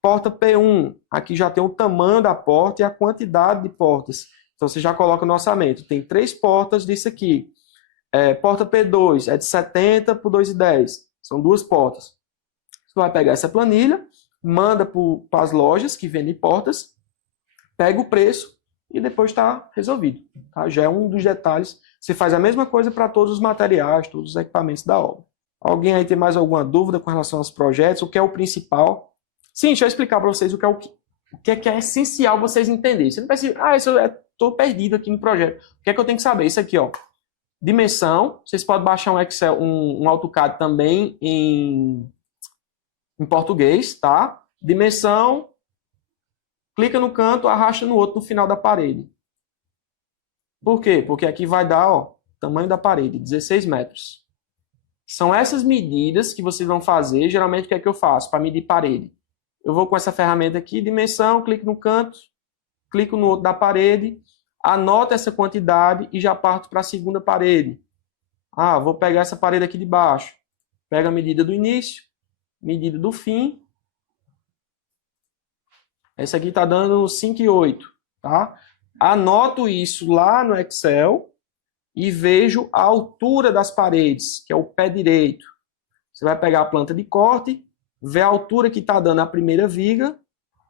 porta P1, aqui já tem o tamanho da porta e a quantidade de portas. Então você já coloca no orçamento. Tem 3 portas disso aqui. Porta P2 é de 70 por 2,10. São 2 portas. Você vai pegar essa planilha, manda para as lojas que vendem portas, pega o preço e depois está resolvido. Tá? Já é um dos detalhes. Você faz a mesma coisa para todos os materiais, todos os equipamentos da obra. Alguém aí tem mais alguma dúvida com relação aos projetos? O que é o principal? Sim, deixa eu explicar para vocês o que é essencial vocês entenderem. Você não precisa, estou perdido aqui no projeto. O que é que eu tenho que saber? Isso aqui, ó. Dimensão. Vocês podem baixar um Excel, um AutoCAD também em português, tá? Dimensão. Clica no canto, arrasta no outro no final da parede. Por quê? Porque aqui vai dar, ó, tamanho da parede, 16 metros. São essas medidas que vocês vão fazer. Geralmente, o que é que eu faço para medir parede? Eu vou com essa ferramenta aqui, dimensão, clico no canto, clico no outro da parede, anoto essa quantidade e já parto para a segunda parede. Ah, vou pegar essa parede aqui de baixo. Pega a medida do início, medida do fim. Essa aqui está dando 5,8, tá? Anoto isso lá no Excel e vejo a altura das paredes, que é o pé direito. Você vai pegar a planta de corte, ver a altura que está dando a primeira viga,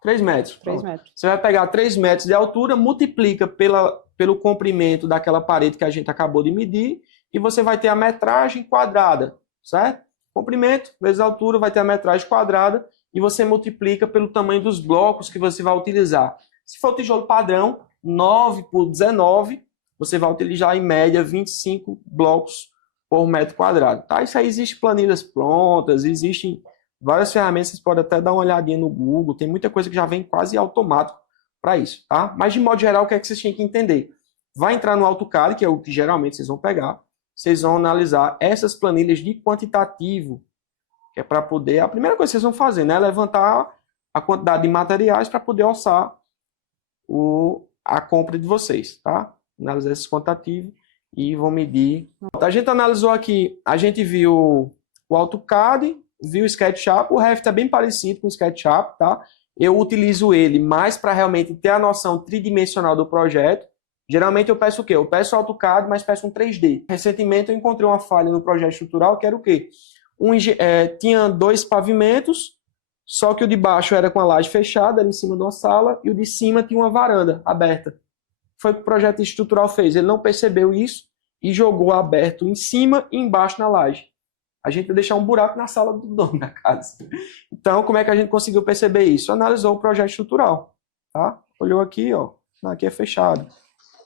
3 metros. 3 metros. Você vai pegar 3 metros de altura, multiplica pelo comprimento daquela parede que a gente acabou de medir e você vai ter a metragem quadrada, certo? Comprimento vezes altura vai ter a metragem quadrada e você multiplica pelo tamanho dos blocos que você vai utilizar. Se for tijolo padrão, 9 por 19, você vai utilizar em média 25 blocos por metro quadrado. Tá? Isso aí existe planilhas prontas, existem várias ferramentas, vocês podem até dar uma olhadinha no Google, tem muita coisa que já vem quase automático para isso. Tá? Mas de modo geral, o que é que vocês têm que entender? Vai entrar no AutoCAD, que é o que geralmente vocês vão pegar, vocês vão analisar essas planilhas de quantitativo, que é para poder, a primeira coisa que vocês vão fazer, né, é levantar a quantidade de materiais para poder orçar a compra de vocês, tá? Analisar esse quantitativo e vão medir. A gente analisou aqui, a gente viu o AutoCAD, viu o SketchUp, o Revit é bem parecido com o SketchUp, tá? Eu utilizo ele mais para realmente ter a noção tridimensional do projeto. Geralmente eu peço o quê? Eu peço AutoCAD, mas peço um 3D. Recentemente eu encontrei uma falha no projeto estrutural, que era o quê? Tinha 2 pavimentos, só que o de baixo era com a laje fechada, era em cima de uma sala, e o de cima tinha uma varanda aberta. Foi o que o projeto estrutural fez. Ele não percebeu isso e jogou aberto em cima e embaixo na laje. A gente ia deixar um buraco na sala do dono da casa. Então, como é que a gente conseguiu perceber isso? Analisou o projeto estrutural. Tá? Olhou aqui, ó, aqui é fechado.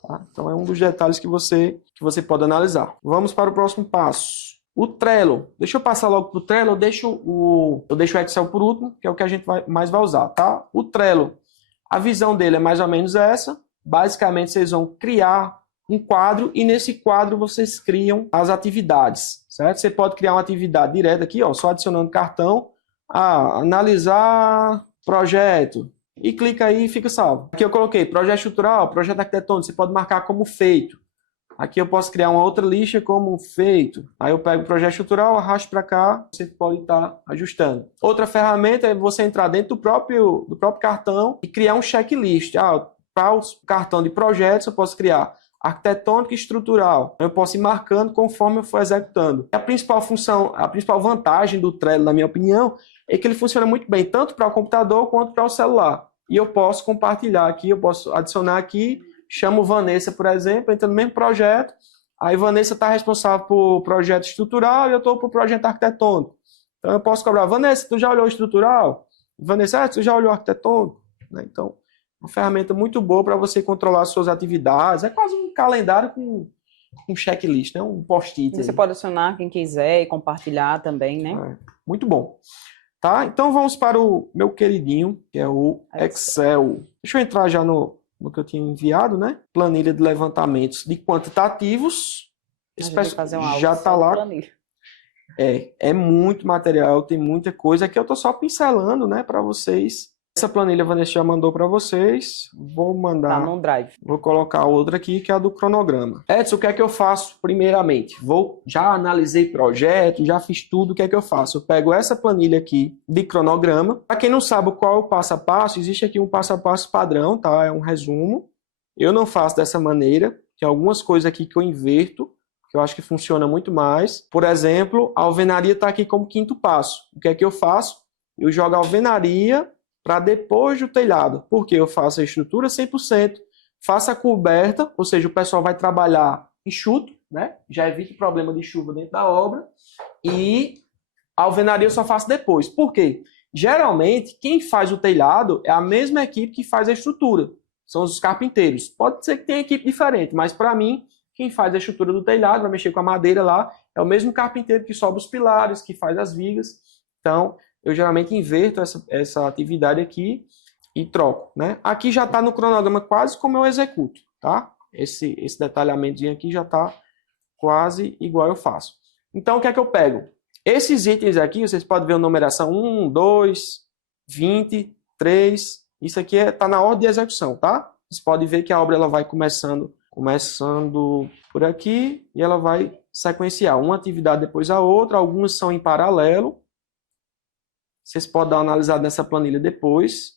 Tá? Então, é um dos detalhes que você pode analisar. Vamos para o próximo passo. O Trello. Deixa eu passar logo para o Trello. Eu deixo o Excel por último, que é o que a gente mais vai usar. Tá? O Trello, a visão dele é mais ou menos essa. Basicamente, vocês vão criar um quadro e nesse quadro vocês criam as atividades, certo? Você pode criar uma atividade direta aqui, ó, só adicionando cartão, analisar projeto e clica aí e fica salvo. Aqui eu coloquei projeto estrutural, projeto arquitetônico, você pode marcar como feito. Aqui eu posso criar uma outra lista como feito. Aí eu pego o projeto estrutural, arrasto para cá, você pode estar ajustando. Outra ferramenta é você entrar dentro do próprio cartão e criar um checklist. Para o cartão de projetos eu posso criar arquitetônico e estrutural. Eu posso ir marcando conforme eu for executando. A principal função, a principal vantagem do Trello, na minha opinião, é que ele funciona muito bem, tanto para o computador quanto para o celular. E eu posso compartilhar aqui, eu posso adicionar aqui, chamo Vanessa, por exemplo, entra no mesmo projeto, aí Vanessa está responsável por projeto estrutural e eu estou por projeto arquitetônico. Então eu posso cobrar, Vanessa, tu já olhou o estrutural? Vanessa, tu já olhou o arquitetônico? Então, uma ferramenta muito boa para você controlar suas atividades. É quase um calendário com um checklist, né? Um post-it. Você pode adicionar quem quiser e compartilhar também, né? Muito bom. Tá? Então vamos para o meu queridinho, que é o Excel. Deixa eu entrar já no que eu tinha enviado, né? Planilha de levantamentos de quantitativos. Já está lá. É muito material, tem muita coisa. Aqui eu estou só pincelando, né, para vocês. Essa planilha a Vanessa já mandou para vocês. Vou mandar. Tá no Drive. Vou colocar outra aqui, que é a do cronograma. Edson, o que é que eu faço primeiramente? Já analisei projeto, já fiz tudo. O que é que eu faço? Eu pego essa planilha aqui de cronograma. Para quem não sabe qual é o passo a passo, existe aqui um passo a passo padrão, tá? É um resumo. Eu não faço dessa maneira. Tem algumas coisas aqui que eu inverto, que eu acho que funciona muito mais. Por exemplo, a alvenaria está aqui como 5º passo. O que é que eu faço? Eu jogo a alvenaria para depois do telhado, porque eu faço a estrutura 100%, faço a coberta, ou seja, o pessoal vai trabalhar enxuto, né? Já evita o problema de chuva dentro da obra, e a alvenaria eu só faço depois. Por quê? Geralmente, quem faz o telhado é a mesma equipe que faz a estrutura, são os carpinteiros. Pode ser que tenha equipe diferente, mas para mim, quem faz a estrutura do telhado, vai mexer com a madeira lá, é o mesmo carpinteiro que sobe os pilares, que faz as vigas. Então, eu geralmente inverto essa atividade aqui e troco, né? Aqui já está no cronograma quase como eu executo, tá? Esse detalhamentozinho aqui já está quase igual eu faço. Então, o que é que eu pego? Esses itens aqui, vocês podem ver a numeração 1, 2, 20, 3. Isso aqui está na ordem de execução, tá? Vocês podem ver que a obra ela vai começando por aqui e ela vai sequenciar uma atividade depois a outra. Algumas são em paralelo. Vocês podem dar uma analisada nessa planilha depois.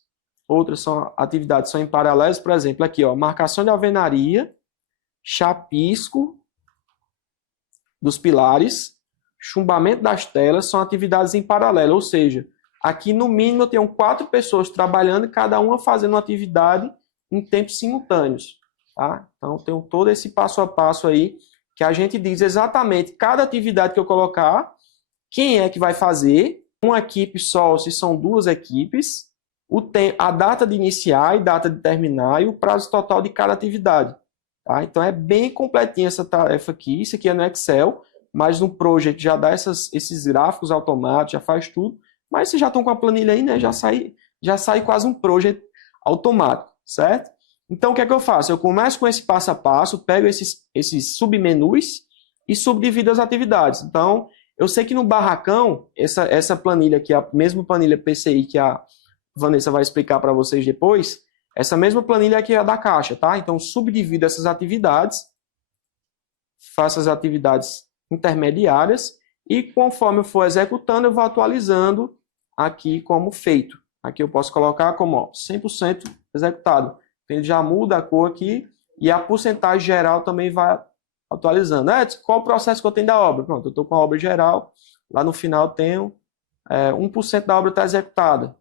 Outras atividades são em paralelos. Por exemplo, aqui, ó, marcação de alvenaria, chapisco dos pilares, chumbamento das telas, são atividades em paralelo. Ou seja, aqui no mínimo eu tenho 4 pessoas trabalhando e cada uma fazendo uma atividade em tempos simultâneos. Tá? Então, tenho todo esse passo a passo aí, que a gente diz exatamente cada atividade que eu colocar, quem é que vai fazer, uma equipe só, se são 2 equipes, a data de iniciar e data de terminar e o prazo total de cada atividade. Tá? Então, é bem completinha essa tarefa aqui. Isso aqui é no Excel, mas no Project já dá esses gráficos automáticos, já faz tudo. Mas vocês já estão com a planilha aí, né? Já sai quase um Project automático, certo? Então, o que é que eu faço? Eu começo com esse passo a passo, pego esses submenus e subdivido as atividades. Então, eu sei que no barracão, essa planilha aqui, a mesma planilha PCI que a Vanessa vai explicar para vocês depois, essa mesma planilha aqui é a da caixa, tá? Então, subdivido essas atividades, faço as atividades intermediárias e conforme eu for executando, eu vou atualizando aqui como feito. Aqui eu posso colocar como ó, 100% executado. Ele já muda a cor aqui e a porcentagem geral também vai atualizando. Qual o processo que eu tenho da obra? Pronto, eu estou com a obra geral. Lá no final tenho 1% da obra está executada.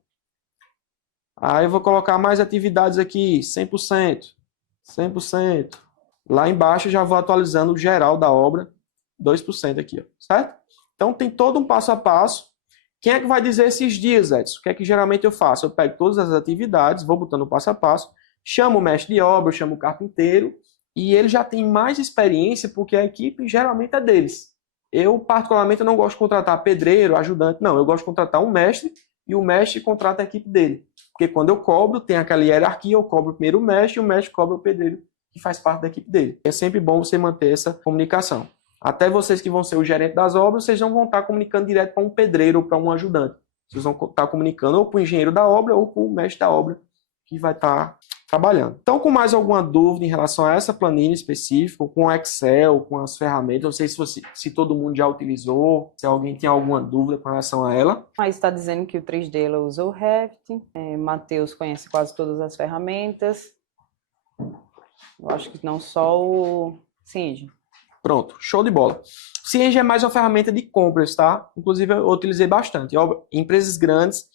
Aí eu vou colocar mais atividades aqui, 100%, 100%. Lá embaixo eu já vou atualizando o geral da obra, 2% aqui, ó, certo? Então tem todo um passo a passo. Quem é que vai dizer esses dias, Edson? O que é que geralmente eu faço? Eu pego todas as atividades, vou botando o passo a passo, chamo o mestre de obra, chamo o carpinteiro, e ele já tem mais experiência, porque a equipe geralmente é deles. Eu, particularmente, não gosto de contratar pedreiro, ajudante, não. Eu gosto de contratar um mestre, e o mestre contrata a equipe dele. Porque quando eu cobro, tem aquela hierarquia, eu cobro primeiro o mestre, e o mestre cobra o pedreiro, que faz parte da equipe dele. É sempre bom você manter essa comunicação. Até vocês que vão ser o gerente das obras, vocês não vão estar comunicando direto para um pedreiro ou para um ajudante. Vocês vão estar comunicando ou para o engenheiro da obra ou para o mestre da obra, que vai estar trabalhando. Então, com mais alguma dúvida em relação a essa planilha específica, com o Excel, com as ferramentas, não sei se todo mundo já utilizou, se alguém tem alguma dúvida com relação a ela. Aí está dizendo que o 3D ela usou o Revit, Matheus conhece quase todas as ferramentas. Eu acho que não só o Singe. Pronto, show de bola. O Cienge é mais uma ferramenta de compras, tá? Inclusive, eu utilizei bastante. Empresas grandes,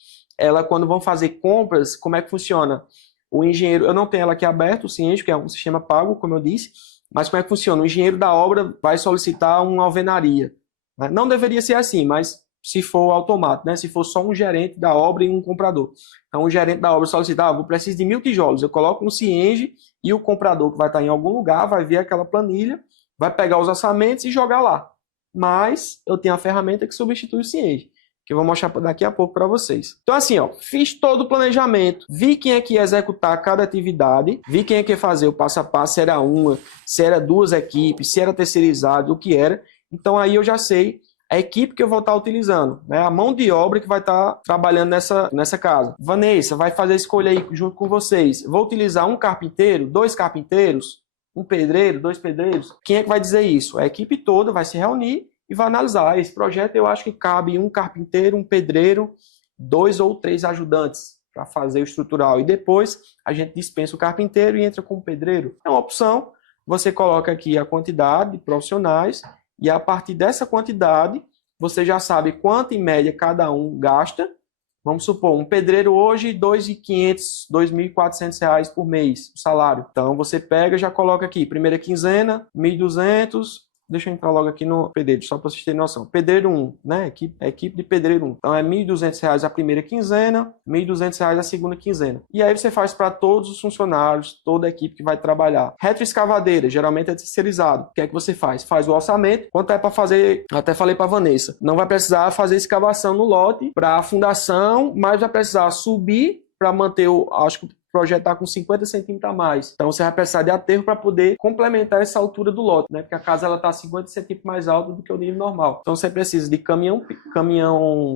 quando vão fazer compras, como é que funciona? O engenheiro, eu não tenho ela aqui aberta, o Cienge, que é um sistema pago, como eu disse, mas como é que funciona? O engenheiro da obra vai solicitar uma alvenaria. Né? Não deveria ser assim, mas se for automático, né? Se for só um gerente da obra e um comprador. Então, o gerente da obra solicita, vou precisar de 1000 tijolos. Eu coloco no Cienge e o comprador, que vai estar em algum lugar, vai ver aquela planilha, vai pegar os orçamentos e jogar lá. Mas eu tenho a ferramenta que substitui o Cienge, que eu vou mostrar daqui a pouco para vocês. Então assim, ó, fiz todo o planejamento, vi quem é que ia executar cada atividade, vi quem é que ia fazer o passo a passo, se era uma, se era 2 equipes, se era terceirizado, o que era. Então aí eu já sei a equipe que eu vou estar utilizando, né? A mão de obra que vai estar trabalhando nessa casa. Vanessa vai fazer a escolha aí junto com vocês. Vou utilizar um carpinteiro, 2 carpinteiros, um pedreiro, 2 pedreiros. Quem é que vai dizer isso? A equipe toda vai se reunir e vai analisar. Esse projeto eu acho que cabe um carpinteiro, um pedreiro, 2 ou 3 ajudantes para fazer o estrutural. E depois a gente dispensa o carpinteiro e entra com o pedreiro. É uma opção. Você coloca aqui a quantidade de profissionais e a partir dessa quantidade você já sabe quanto em média cada um gasta. Vamos supor, um pedreiro hoje, R$ 2.500, R$ 2.400 por mês, o salário. Então, você pega e já coloca aqui, primeira quinzena, 1.200. Deixa eu entrar logo aqui no pedreiro, só para vocês terem noção. Pedreiro 1, né? Equipe de pedreiro 1. Então, é R$ 1.200 a primeira quinzena, R$ 1.200 a segunda quinzena. E aí você faz para todos os funcionários, toda a equipe que vai trabalhar. Retroescavadeira, geralmente é terceirizado. O que é que você faz? Faz o orçamento. Quanto é para fazer? Até falei para a Vanessa. Não vai precisar fazer escavação no lote para a fundação, mas vai precisar subir para manter acho que projeto está com 50 centímetros a mais. Então você vai precisar de aterro para poder complementar essa altura do lote, né? Porque a casa ela está 50 centímetros mais alta do que o nível normal. Então você precisa de caminhão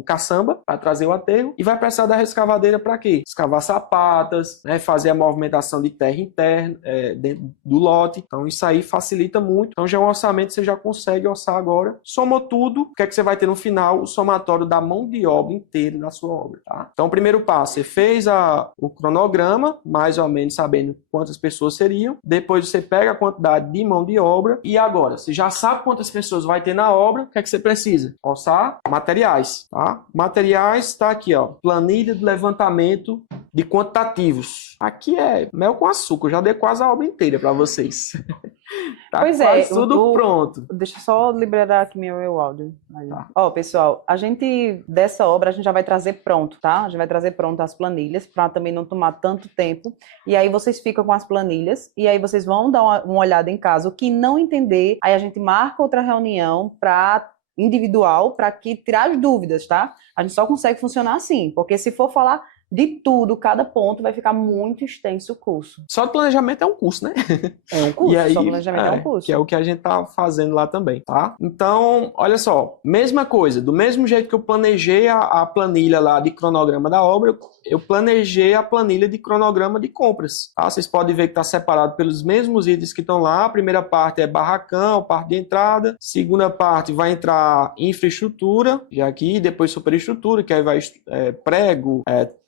caçamba para trazer o aterro e vai precisar da escavadeira para quê? Escavar sapatas, né? Fazer a movimentação de terra interna dentro do lote. Então isso aí facilita muito. Então já é um orçamento que você já consegue orçar agora. Somou tudo, o que é que você vai ter no final? O somatório da mão de obra inteira da sua obra, tá? Então o primeiro passo, você fez o cronograma, mais ou menos sabendo quantas pessoas seriam. Depois você pega a quantidade de mão de obra e agora, você já sabe quantas pessoas vai ter na obra, o que é que você precisa? Orçar materiais, tá? Materiais está aqui, ó, planilha de levantamento de quantitativos. Aqui é mel com açúcar, eu já dei quase a obra inteira para vocês. Tá Pois quase tudo pronto. Deixa eu só liberar aqui meu áudio. Tá. Ó, pessoal, dessa obra, a gente já vai trazer pronto, tá? A gente vai trazer pronto as planilhas, para também não tomar tanto tempo. E aí vocês ficam com as planilhas, e aí vocês vão dar uma olhada em casa. O que não entender, aí a gente marca outra reunião individual, para tirar as dúvidas, tá? A gente só consegue funcionar assim, porque se for falar de tudo, cada ponto, vai ficar muito extenso o curso. Só planejamento é um curso, né? É um curso, E aí, só planejamento é um curso. Que é o que a gente tá fazendo lá também, tá? Então, olha só, mesma coisa, do mesmo jeito que eu planejei a planilha lá de cronograma da obra, eu planejei a planilha de cronograma de compras, tá? Vocês podem ver que está separado pelos mesmos itens que estão lá. A primeira parte é barracão, parte de entrada. Segunda parte vai entrar infraestrutura, já aqui, depois superestrutura, que aí vai prego,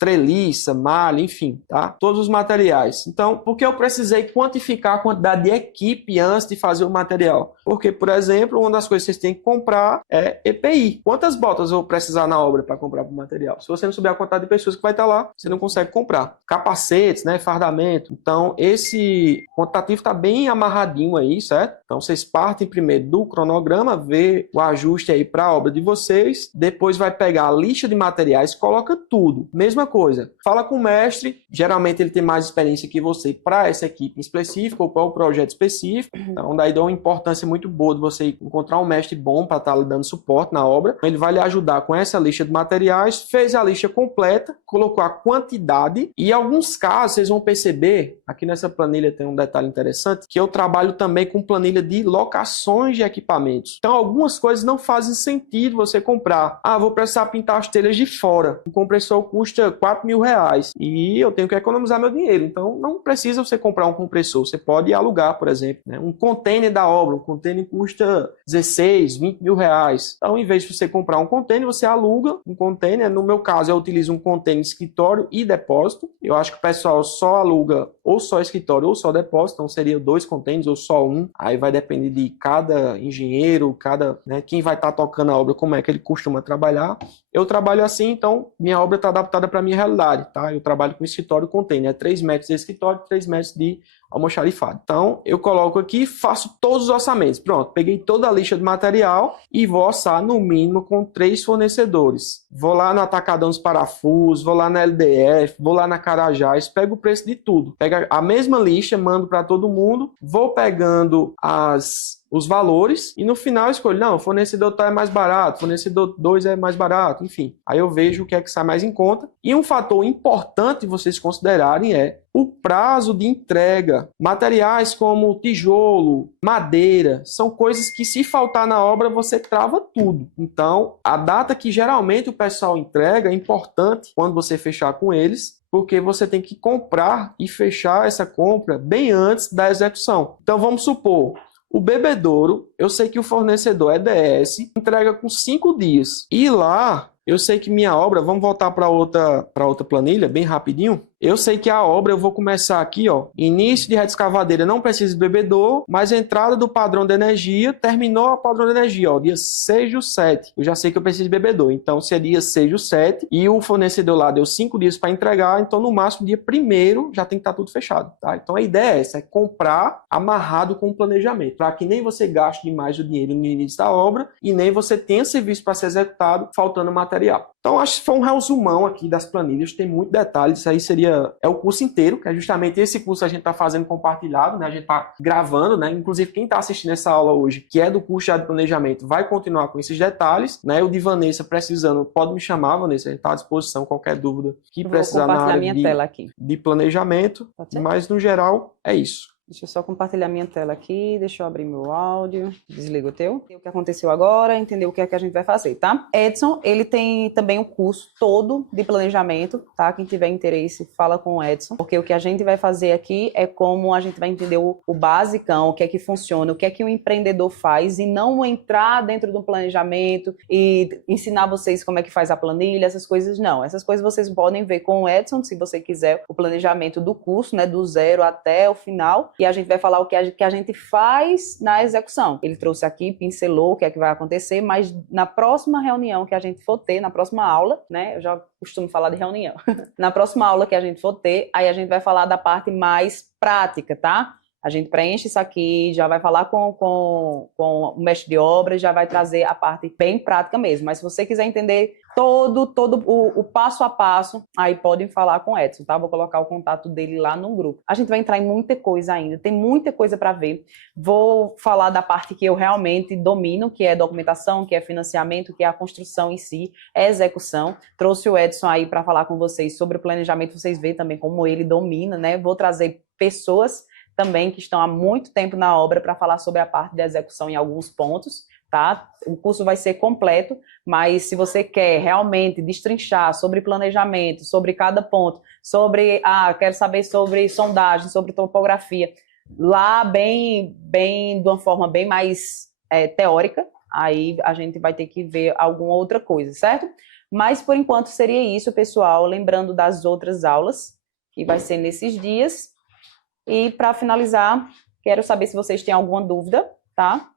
treliça, malha, enfim, tá? Todos os materiais. Então, por que eu precisei quantificar a quantidade de equipe antes de fazer o material? Porque, por exemplo, uma das coisas que vocês têm que comprar é EPI. Quantas botas eu vou precisar na obra para comprar o material? Se você não souber a quantidade de pessoas que vai estar lá, você não consegue comprar. Capacetes, né, fardamento. Então, esse quantitativo está bem amarradinho aí, certo? Então, vocês partem primeiro do cronograma, vê o ajuste aí para a obra de vocês, depois vai pegar a lista de materiais, coloca tudo. Mesma coisa, fala com o mestre, geralmente ele tem mais experiência que você para essa equipe específica ou para o projeto específico, então daí dá uma importância muito boa de você encontrar um mestre bom para estar lhe dando suporte na obra. Ele vai lhe ajudar com essa lista de materiais, fez a lista completa, colocou a quantidade e em alguns casos vocês vão perceber, aqui nessa planilha tem um detalhe interessante, que eu trabalho também com planilha de locações de equipamentos. Então algumas coisas não fazem sentido você comprar. Ah, vou precisar pintar as telhas de fora. O compressor custa R$4.000 e eu tenho que economizar meu dinheiro. Então não precisa você comprar um compressor. Você pode alugar, por exemplo, né? Um container da obra. Um container custa 16, 20 mil reais. Então, em vez de você comprar um container, você aluga um container. No meu caso, eu utilizo um container escritório e depósito. Eu acho que o pessoal só aluga ou só escritório ou só depósito. Então, seria 2 containers ou só um. Aí vai depender de cada engenheiro, né, quem vai estar tocando a obra, como é que ele costuma trabalhar. Eu trabalho assim, então minha obra está adaptada para a minha realidade, tá? Eu trabalho com escritório container, 3 metros de escritório, 3 metros de almoxarifado. Então, eu coloco aqui, faço todos os orçamentos. Pronto, peguei toda a lista de material e vou orçar no mínimo com 3 fornecedores. Vou lá no Atacadão dos Parafusos, vou lá na LDF, vou lá na Carajás, pego o preço de tudo. Pego a mesma lista, mando para todo mundo, vou pegando os valores e no final eu escolho, não, o fornecedor tal é mais barato, fornecedor 2 é mais barato, enfim. Aí eu vejo o que é que sai mais em conta. E um fator importante vocês considerarem é o prazo de entrega. Materiais como tijolo, madeira, são coisas que se faltar na obra você trava tudo. Então, a data que geralmente o pessoal entrega é importante quando você fechar com eles, porque você tem que comprar e fechar essa compra bem antes da execução. Então, vamos supor, o bebedouro, eu sei que o fornecedor é DS, entrega com 5 dias. E lá, eu sei que minha obra, vamos voltar para outra planilha, bem rapidinho. Eu sei que a obra, eu vou começar aqui, ó, início de rede escavadeira, não precisa de bebedouro, mas entrada do padrão de energia, terminou o padrão de energia, ó, dia 6/7. Eu já sei que eu preciso de bebedouro, então se é dia 6/7 e o fornecedor lá deu 5 dias para entregar, então no máximo dia 1º já tem que estar tudo fechado, tá? Então a ideia é essa, é comprar amarrado com o planejamento, para que nem você gaste demais o dinheiro no início da obra e nem você tenha serviço para ser executado faltando material. Então acho que foi um resumão aqui das planilhas, tem muito detalhe, isso aí seria dia é o curso inteiro, que é justamente esse curso que a gente está fazendo compartilhado, né? A gente está gravando, né? Inclusive, quem está assistindo essa aula hoje, que é do curso já de planejamento, vai continuar com esses detalhes, né? O de Vanessa precisando, pode me chamar, Vanessa, a gente está à disposição, qualquer dúvida que precisar na área minha tela aqui. de planejamento, mas no geral é isso. Deixa eu só compartilhar minha tela aqui, deixa eu abrir meu áudio, desliga o teu. O que aconteceu agora, entender o que é que a gente vai fazer, tá? Edson, ele tem também um curso todo de planejamento, tá? Quem tiver interesse, fala com o Edson, porque o que a gente vai fazer aqui é como a gente vai entender o basicão, o que é que funciona, o que é que o empreendedor faz e não entrar dentro do planejamento e ensinar vocês como é que faz a planilha, essas coisas não. Essas coisas vocês podem ver com o Edson, se você quiser, o planejamento do curso, né, do zero até o final. E a gente vai falar o que a gente faz na execução. Ele trouxe aqui, pincelou o que é que vai acontecer, mas na próxima reunião que a gente for ter, na próxima aula, né? Eu já costumo falar de reunião. Na próxima aula que a gente for ter, aí a gente vai falar da parte mais prática, tá? A gente preenche isso aqui, já vai falar com o mestre de obras, já vai trazer a parte bem prática mesmo. Mas se você quiser entender todo o passo a passo, aí podem falar com o Edson, tá? Vou colocar o contato dele lá no grupo. A gente vai entrar em muita coisa ainda, tem muita coisa para ver. Vou falar da parte que eu realmente domino, que é documentação, que é financiamento, que é a construção em si, é execução. Trouxe o Edson aí para falar com vocês sobre o planejamento, vocês veem também como ele domina, né? Vou trazer pessoas também que estão há muito tempo na obra para falar sobre a parte da execução em alguns pontos, tá? O curso vai ser completo, mas se você quer realmente destrinchar sobre planejamento, sobre cada ponto, quero saber sobre sondagem, sobre topografia, lá bem de uma forma bem mais teórica, aí a gente vai ter que ver alguma outra coisa, certo? Mas por enquanto seria isso, pessoal, lembrando das outras aulas, que vai ser nesses dias. E para finalizar, quero saber se vocês têm alguma dúvida, tá?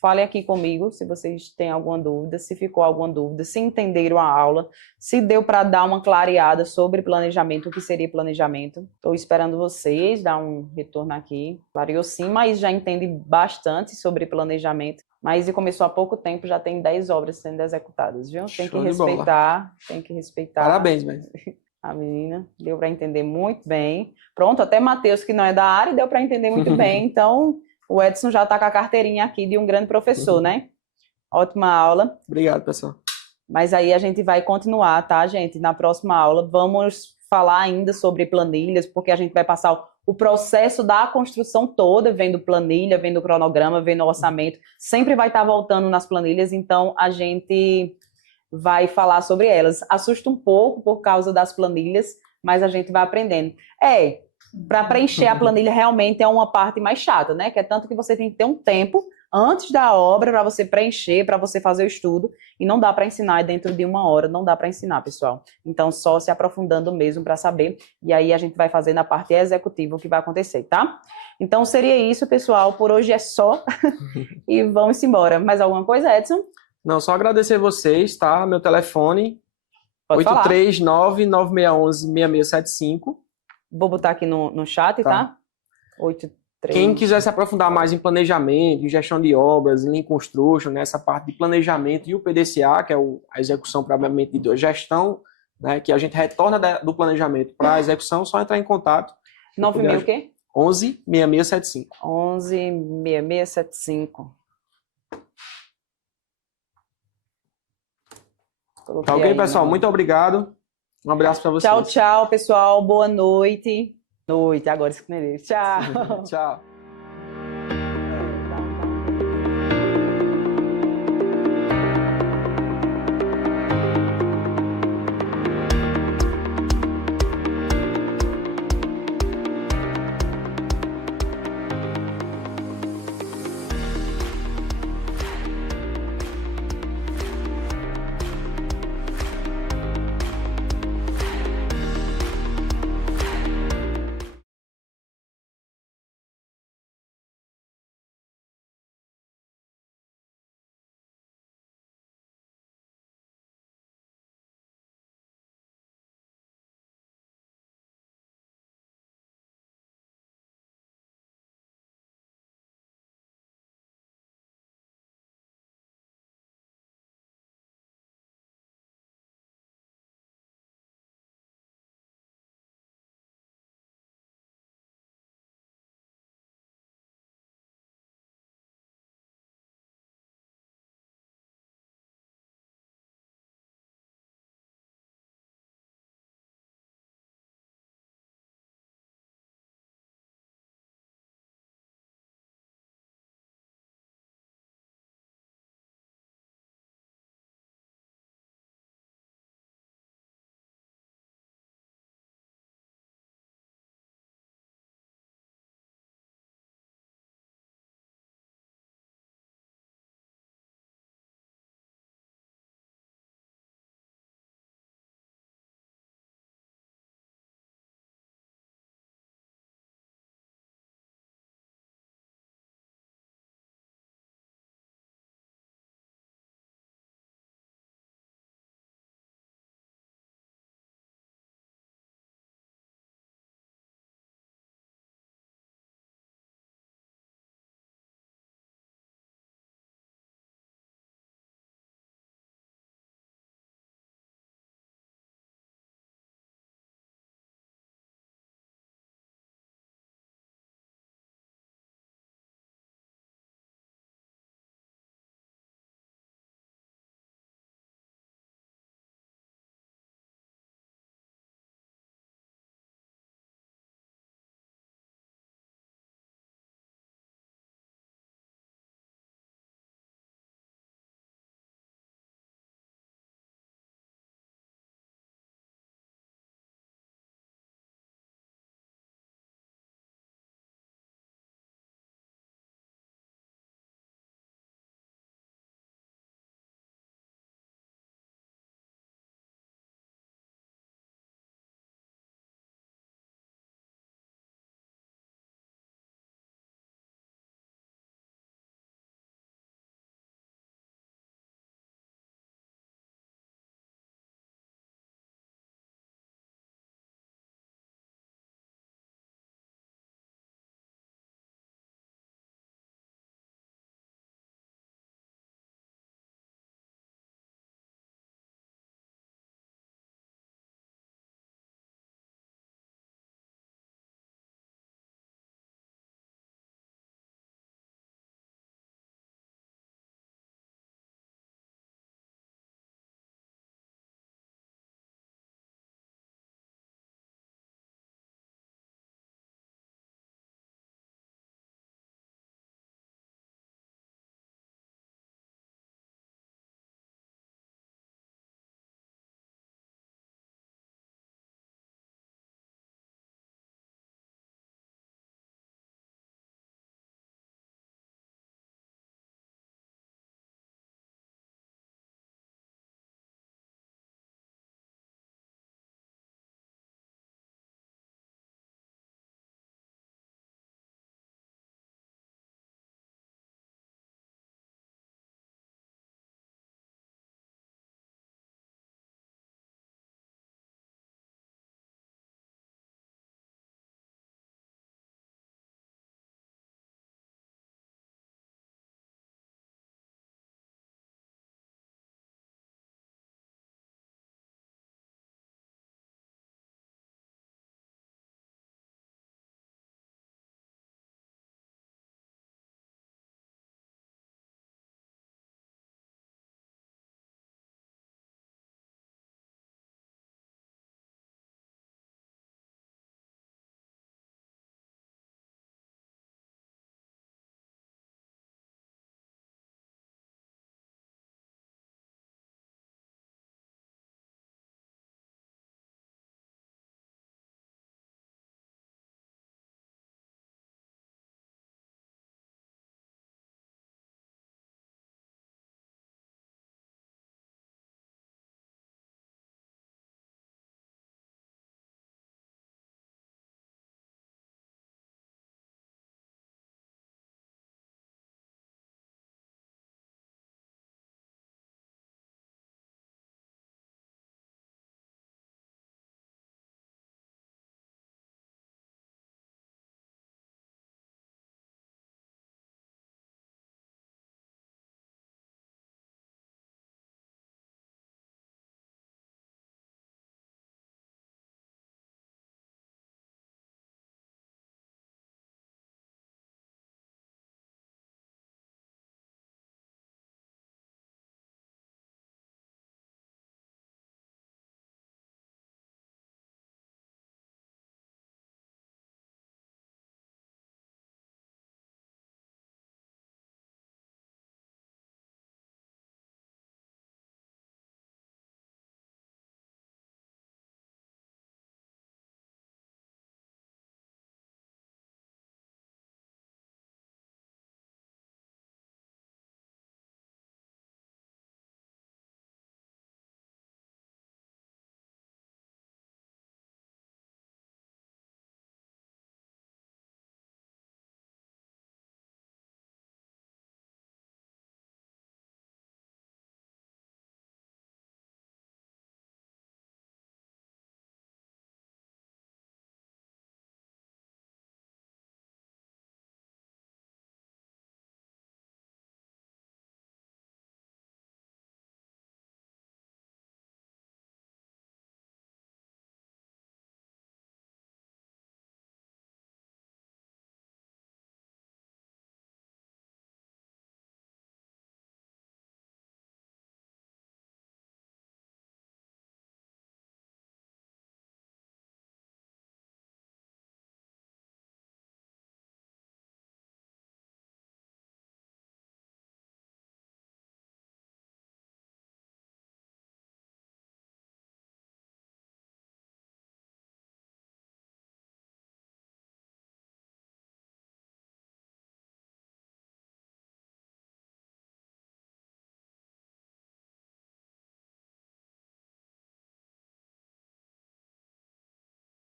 Falem aqui comigo se vocês têm alguma dúvida, se ficou alguma dúvida, se entenderam a aula, se deu para dar uma clareada sobre planejamento, o que seria planejamento. Estou esperando vocês dar um retorno aqui. Clareou sim, mas já entende bastante sobre planejamento. Mas começou há pouco tempo, já tem 10 obras sendo executadas, viu? Tem que respeitar, tem que respeitar. Parabéns, velho. A menina deu para entender muito bem. Pronto, até Matheus, que não é da área, deu para entender muito bem. Então, o Edson já está com a carteirinha aqui de um grande professor, né? Ótima aula. Obrigado, pessoal. Mas aí a gente vai continuar, tá, gente? Na próxima aula, vamos falar ainda sobre planilhas, porque a gente vai passar o processo da construção toda, vendo planilha, vendo cronograma, vendo orçamento. Sempre vai estar voltando nas planilhas, então a gente vai falar sobre elas. Assusta um pouco por causa das planilhas, mas a gente vai aprendendo. Para preencher a planilha realmente é uma parte mais chata, né? Que é tanto que você tem que ter um tempo antes da obra para você preencher, para você fazer o estudo, e não dá para ensinar dentro de uma hora, não dá para ensinar, pessoal. Então, só se aprofundando mesmo para saber, e aí a gente vai fazer na parte executiva o que vai acontecer, tá? Então, seria isso, pessoal. Por hoje é só, e vamos embora. Mais alguma coisa, Edson? Não, só agradecer vocês, tá? Meu telefone, 839-9611-6675. Vou botar aqui no chat, tá? 83. Quem quiser se aprofundar mais em planejamento, em gestão de obras, em Lean Construction, nessa parte de planejamento e o PDCA, que é a execução propriamente de gestão, né, que a gente retorna do planejamento para a execução, só entrar em contato. 9.000 o quê? 11-6675. 11-6675. Tá ok, pessoal? Muito obrigado. Um abraço para vocês. Tchau, tchau, pessoal. Boa noite. Agora escrever. Tchau. Tchau.